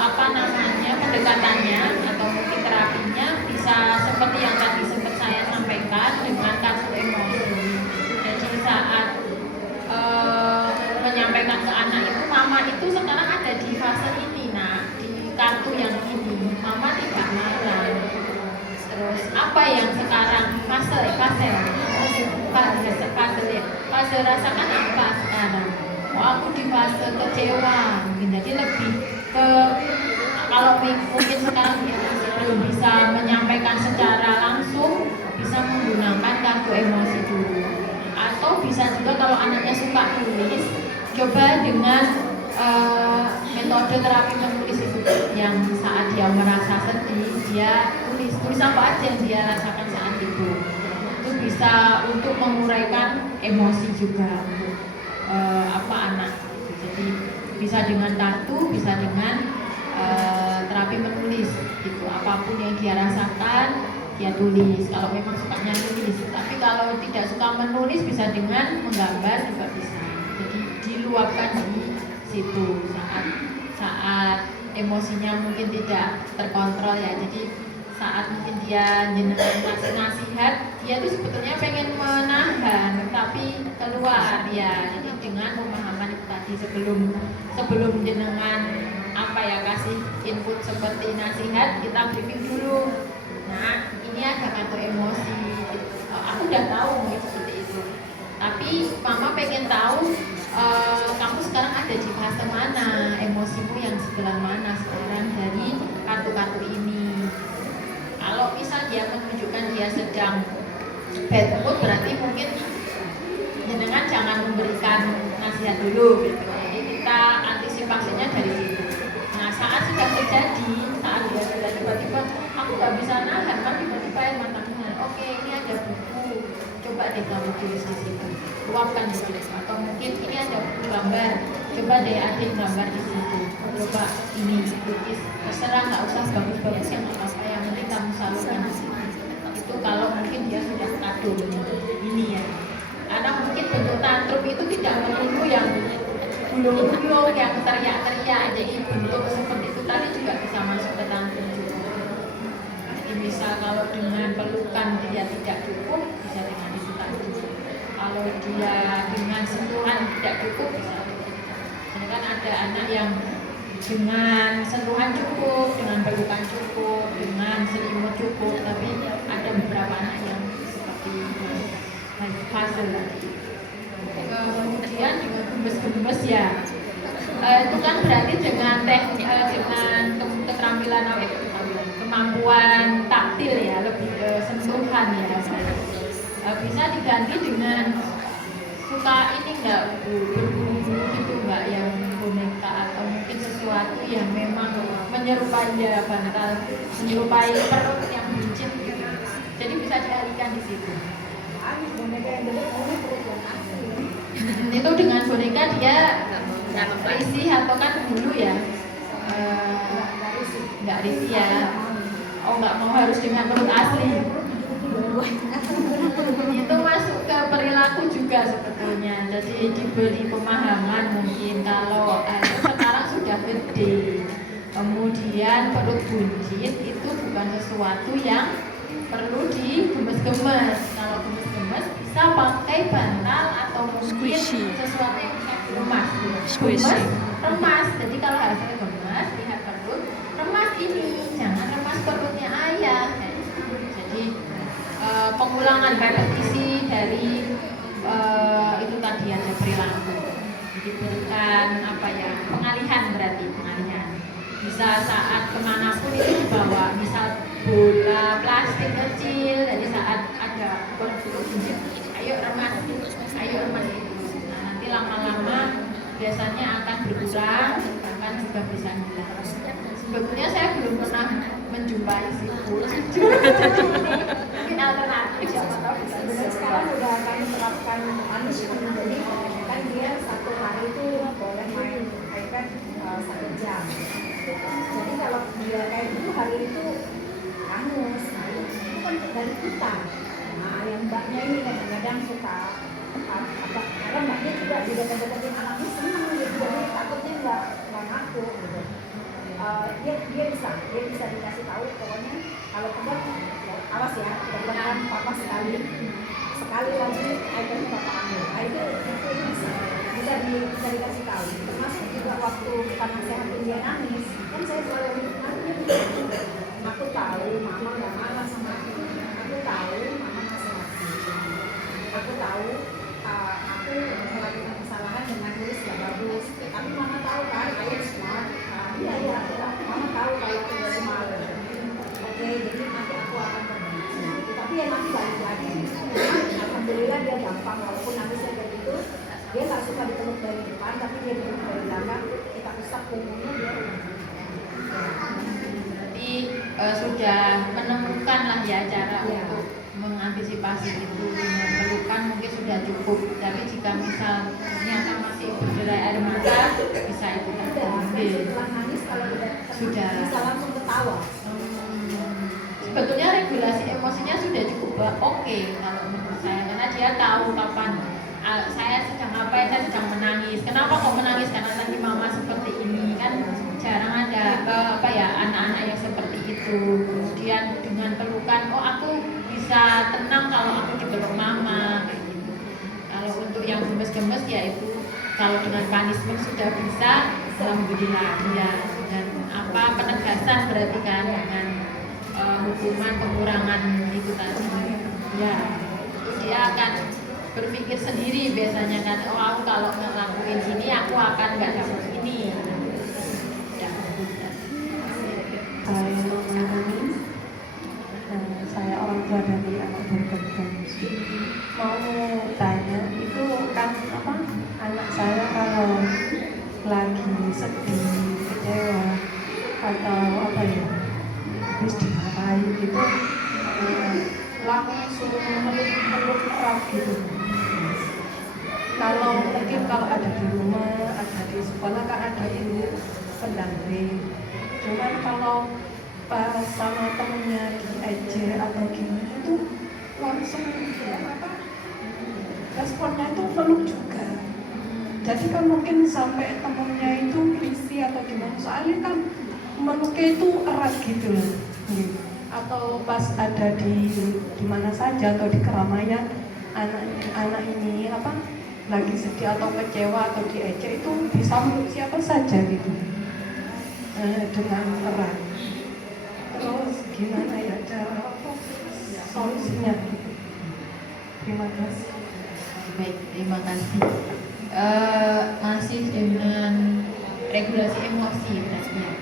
apa namanya pendekatannya atau mungkin terapinya bisa seperti yang tadi sempat saya sampaikan dengan kartu emosi. Jadi saat menyampaikan ke anak itu, mama itu sekarang ada di fase ini, nah di kartu yang ini mama tidak marah. Terus apa yang sekarang fase rasakan apa sekarang? Aku di fase kecewa mungkin, jadi lebih ke kalau mungkin sekarang dia belum bisa menyampaikan secara langsung, bisa menggunakan kartu emosi dulu, atau bisa juga kalau anaknya suka tulis, coba dengan metode terapi menulis itu, yang saat dia merasa sedih dia tulis apa aja yang dia rasakan saat itu bisa untuk menguraikan emosi juga untuk anak. Jadi bisa dengan kartu, bisa dengan terapi menulis gitu. Apapun yang dia rasakan dia tulis. Kalau memang sukanya tulis, tapi kalau tidak suka menulis bisa dengan menggambar juga bisa. Jadi diluapkan di situ saat emosinya mungkin tidak terkontrol ya. Jadi saat mungkin dia jenengan ngasih nasihat, dia tuh sebetulnya pengen menahan tapi keluar ya. Jadi dengan pemahaman itu tadi, sebelum jenengan kasih input seperti nasihat, kita briefing dulu. Nah, ini ada kartu emosi. Aku udah tahu mungkin seperti itu. Tapi mama pengen tahu kamu sekarang ada di fase mana, emosimu yang sebelah mana sekarang dari kartu-kartu ini. Kalau misal dia menunjukkan dia sedang bad mood, berarti mungkin jenengan jangan memberikan nasihat dulu gitu. Jadi kita antisipasinya dari situ. Nah, saat sudah terjadi, saat dia sudah tiba-tiba aku nggak bisa nahan, kan tiba-tiba air matanya, oke ini ada buku, coba deh kamu tulis di situ, luapkan di situ. Atau mungkin ini ada buku gambar, coba deh adik gambar di situ, coba ini lukis, terserah, nggak usah bagus-bagus yang apa-apa, yang penting kamu salurkan di situ. Itu kalau mungkin dia sudah kadung ini ya. Karena mungkin bentuk tantrum itu tidak melulu yang gulung-gulung, yang teriak-teriak. Jadi bentuk seperti itu tadi juga bisa masuk ke tantrum. Jadi misal kalau dengan pelukan dia tidak cukup, bisa dengan itu tadi. Kalau dia dengan sentuhan tidak cukup, bisa. Jadi kan ada anak yang dengan sentuhan cukup, dengan pelukan cukup, dengan selimut cukup, tapi ada beberapa anak yang seperti fase tadi. Kemudian dengan gemes-gemes ya, itu kan berarti dengan keterampilan kemampuan taktil ya, lebih ke sentuhan ya. Bisa diganti dengan suka ini enggak berburu gitu, enggak yang boneka atau mungkin sesuatu yang memang menyerupai ya bantal, menyerupai perut yang buncit gitu. Jadi bisa dialihkan di situ. Itu dengan boneka dia risih atau kan dulu ya nggak risih ya, nggak mau harus dengan perut asli. Itu masuk ke perilaku juga sebetulnya. Jadi diberi pemahaman mungkin kalau sekarang sudah gede, kemudian perut buncit itu bukan sesuatu yang perlu digemes-gemes. Kalau gemes-gemes bisa pakai bantal atau mungkin sesuatu yang bisa Remas. Gemes, remas. Jadi kalau hasilnya gemes, lihat perut, remas ini, jangan remas perutnya ayah. Jadi pengulangan repetisi dari itu tadi ada perilaku. Jadi bukan apa ya, pengalihan berarti pengalihan. Bisa saat kemanapun itu dibawa, misal bola plastik kecil, jadi saat ada konflik, ayo remas itu. Nah, nanti lama-lama biasanya akan berkurang, bahkan juga bisa hilang. Sebetulnya saya belum pernah menjumpai siput. Mungkin alternatif siapa tahu bisa. Dan sekarang udah akan menerapkan punishment, jadi kan dia satu hari itu boleh main iPad 1 jam. Jadi kalau dia kayak gitu hari itu hangus, nah itu kan dari kita. Nah yang mbaknya ini kadang-kadang suka karena mbaknya juga deketin anaknya senang gitu, jadi takutnya nggak ngaku gitu. Dia bisa dikasih tahu pokoknya kalau pegang awas ya, pegang papa sekali lagi iPad papa ambil. Nah, itu bisa dikasih tahu. Termasuk juga waktu kita nasehatin dia nangis, kan saya selalu nanya, aku tahu mama nggak marah sama aku tahu mama nasehatin, aku tahu aku melakukan kesalahan dengan tulis nggak bagus, tapi mama tahu kan ayah smart. Iya, mama tahu kalau aku smart. Oke, jadi nanti aku akan perbaiki. Tapi ya nanti balik lagi. Alhamdulillah dia gampang, walaupun nanti saya kayak gitu, dia nggak suka dipeluk dari depan, tapi dia dipeluk dari belakang. Kita usap punggungnya dia. Berarti sudah menemukan lah ya cara untuk mengantisipasi itu dengan pelukan mungkin sudah cukup. Tapi jika misal ternyata masih berderai air mata, bisa itu Nanti setelah nangis kalau sudah bisa langsung ketawa. Sebetulnya regulasi emosinya sudah cukup oke kalau menurut saya, karena dia tahu kapan saya sedang apa, saya sedang menangis. Kenapa kok menangis? Karena tadi mama seperti ini, kan jarang ada anak-anak yang seperti itu. Kemudian dengan pelukan, oh aku bisa tenang kalau aku dipeluk mama kayak gitu. Kalau untuk yang gemes-gemes ya itu kalau dengan punishment sudah bisa, alhamdulillah ya. Dan penegasan berarti kan dengan hukuman pengurangan itu tadi ya, dia akan berpikir sendiri biasanya kan, oh aku kalau ngelakuin ini aku akan nggak dapat ini ya. Saya Nurani, saya orang tua dari anak berkebutuhan. Mau tanya, itu kan anak saya kalau lagi sedih, kecewa atau habis dimarahi gitu, langsung meluk erat gitu. Kalau ada di rumah, ada di sekolah kan ada ibu pendamping. Cuman kalau pas sama temennya diejek atau gimana itu langsung responnya itu peluk juga. Jadi kan mungkin sampai temennya itu risih atau gimana, soalnya kan meluknya itu erat gitu loh. Atau pas ada di mana saja atau di keramaian, anak ini lagi sedih atau kecewa atau diejek itu bisa meluk siapa saja gitu, dengan erat. Terus gimana ya cara solusinya? Terima kasih. Baik, terima kasih. Masih dengan regulasi emosi berarti ya.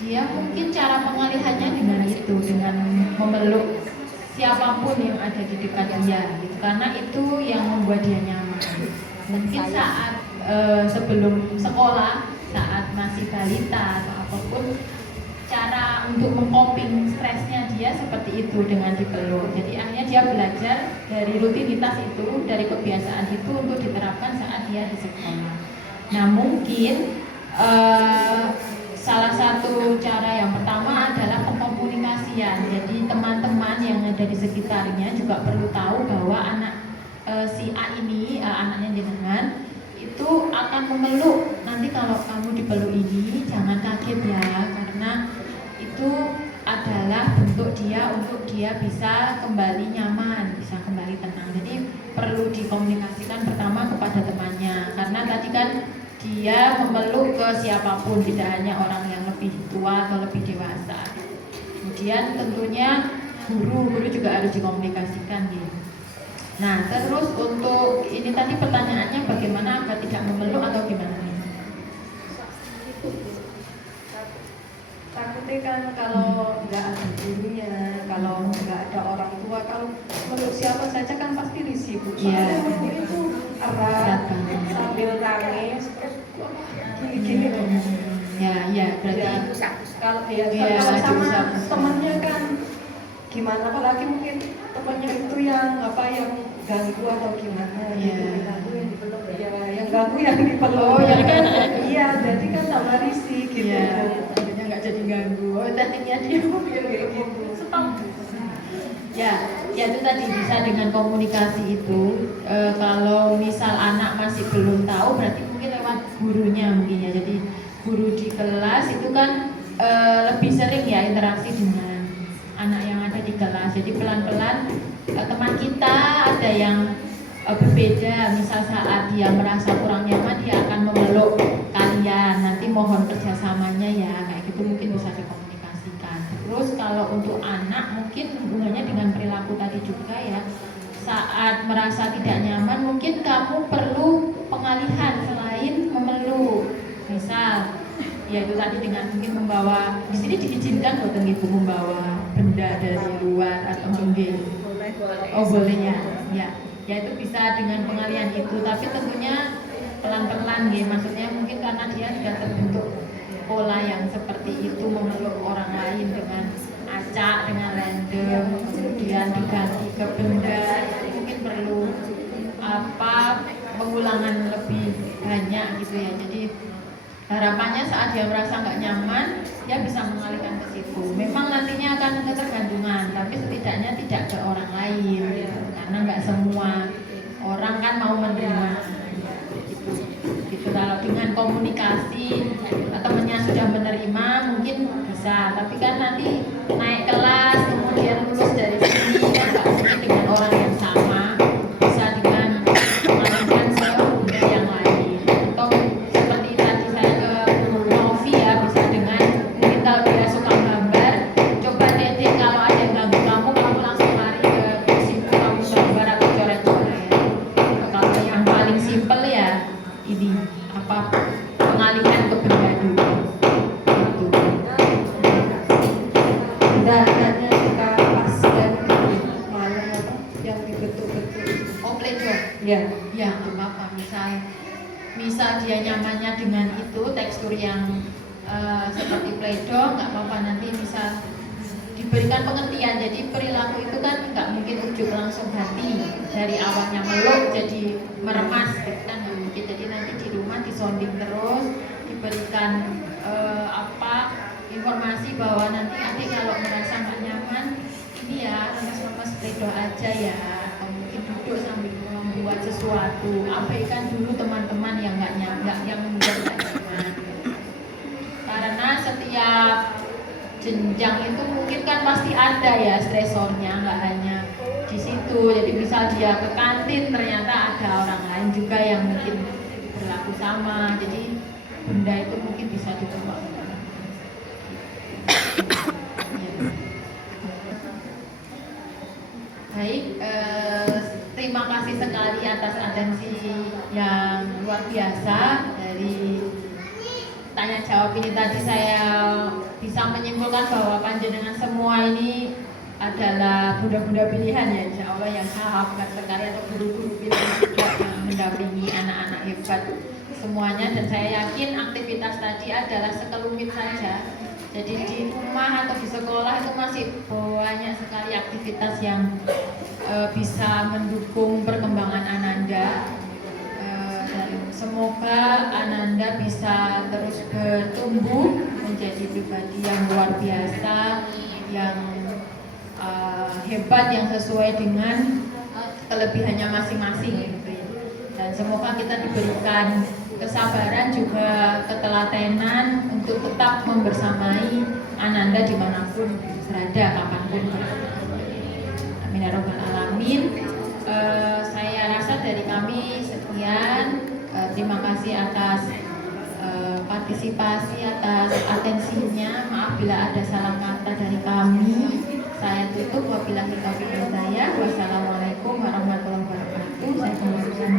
Dia mungkin cara pengalihannya dengan itu, dengan memeluk siapapun yang ada di dekat dia gitu. Karena itu yang membuat dia nyaman. Mungkin saat sebelum sekolah, saat masih balita atau apapun, cara untuk mengcoping stresnya dia seperti itu, dengan dipeluk. Jadi akhirnya dia belajar dari rutinitas itu, dari kebiasaan itu untuk diterapkan saat dia di sekolah. Nah mungkin salah satu cara yang pertama adalah pengkomunikasian. Jadi teman-teman yang ada di sekitarnya juga perlu tahu bahwa anak si A ini, anaknya jenengan itu akan memeluk. Nanti kalau kamu dipeluk ini jangan kaget ya, karena itu adalah bentuk dia untuk dia bisa kembali nyaman, bisa kembali tenang. Jadi perlu dikomunikasikan pertama kepada temannya, karena tadi kan dia memeluk ke siapapun, tidak hanya orang yang lebih tua atau lebih dewasa. Kemudian tentunya guru juga harus dikomunikasikan gitu. Nah, terus untuk ini tadi pertanyaannya bagaimana agar tidak memeluk atau gimana nih? Takutnya kan kalau nggak ada gurunya, kalau nggak ada orang tua, kalau menurut siapa saja kan pasti risih Bu. Iya. Soalnya itu erat, sambil nangis, terus gini-gini loh. Ya, berarti Ya, kalau ya, Iya, kalau sama diusap-usap. temennya kan gimana, apalagi mungkin temennya itu yang ganggu atau gimana Iya. gitu. Ya, yang ganggu yang dipeluk. Oh, yang ganggu. Iya, jadi kan tambah risih gitu. Iya, akhirnya nggak jadi ganggu. Oh, tadinya dia kayak gitu. Stop. Ya itu tadi bisa dengan komunikasi itu. Kalau misal anak masih belum tahu, berarti mungkin lewat gurunya mungkin ya. Jadi guru di kelas itu kan lebih sering ya interaksi dengan anak yang ada di kelas. Jadi pelan-pelan teman kita ada yang berbeda, misal saat dia merasa kurang nyaman dia akan memeluk kalian, nanti mohon kerjasamanya ya, kayak gitu mungkin bisa dikomunikasikan. Terus kalau untuk anak mungkin hubungannya dengan perilaku tadi juga ya, saat merasa tidak nyaman mungkin kamu perlu pengalihan selain memeluk, misal ya itu tadi dengan mungkin membawa, di sini diizinkan loh ibu membawa benda dari luar atau mungkin boleh ya itu bisa dengan pengalihan itu, tapi tentunya pelan-pelan ya, maksudnya mungkin karena dia sudah terbentuk pola yang seperti itu, memeluk orang lain dengan acak, dengan random, kemudian diganti ke benda, mungkin perlu pengulangan lebih banyak gitu ya. Jadi harapannya saat dia merasa nggak nyaman, dia bisa mengalihkan ke situ. Memang nantinya akan ketergantungan, tapi setidaknya tidak ke orang lain, karena nggak semua orang kan mau menerima. Gitu. Kalau dengan komunikasi temannya sudah menerima, mungkin bisa. Tapi kan nanti naik kelas, kemudian lulus dari sini, kan nggak mungkin dengan orang yang sama. Bisa dengan mengalihkan ke benda yang lain. Atau seperti tadi saya ke Novi ya, bisa dengan mungkin kalau dia suka gambar, coba Dedek kalau ada yang ganggu kamu langsung lari ke situ, kamu gambar atau coret-coret. Kalau yang paling simpel ya ini pengalihan ke benda dulu. Gitu. Dananya suka pas dan malam yang dibentuk-bentuk. Oh, pledor. Ya. Ya, apa misal dia nyamannya dengan itu tekstur yang seperti pledor, nggak apa-apa, nanti misal diberikan pengertian. Jadi perilaku itu kan nggak mungkin ujuk langsung hati, dari awalnya meluk jadi meremas gitu kan nggak mungkin. Jadi nanti di rumah disonding terus, diberikan informasi bahwa nanti adik kalau merasa nggak nyaman ini ya lemas-lemas pledor aja ya, atau mungkin duduk sambil membuat sesuatu, abaikan dulu teman-teman yang yang membuat nggak nyaman. Karena setiap jenjang itu mungkin kan pasti ada ya stresornya, nggak hanya di situ. Jadi misal dia ke kantin ternyata ada orang lain juga yang mungkin berlaku sama, jadi benda itu mungkin bisa dibawa. Baik, terima kasih sekali atas atensi yang luar biasa dari tanya jawab ini. Tadi saya bisa menyimpulkan bahwa panjenengan semua ini adalah bunda-bunda pilihan ya, insya Allah, yang sahabat sekali, atau guru-guru pilihan juga yang mendampingi anak-anak hebat semuanya. Dan saya yakin aktivitas tadi adalah sekelumit saja. Jadi di rumah atau di sekolah itu masih banyak sekali aktivitas yang bisa mendukung perkembangan Ananda. Dan semoga Ananda bisa terus bertumbuh menjadi pribadi yang luar biasa, yang hebat, yang sesuai dengan kelebihannya masing-masing gitu ya. Dan semoga kita diberikan kesabaran juga ketelatenan untuk tetap membersamai Ananda dimanapun berada, kapanpun berada. Amin ya robbal alamin. Saya rasa dari kami sekian. Terima kasih atas partisipasi, atas atensinya. Maaf bila ada salah kata dari kami. Saya tutup. Wabillahi taufiq wal hidayah. Wassalamualaikum warahmatullahi wabarakatuh. Saya kembalikan.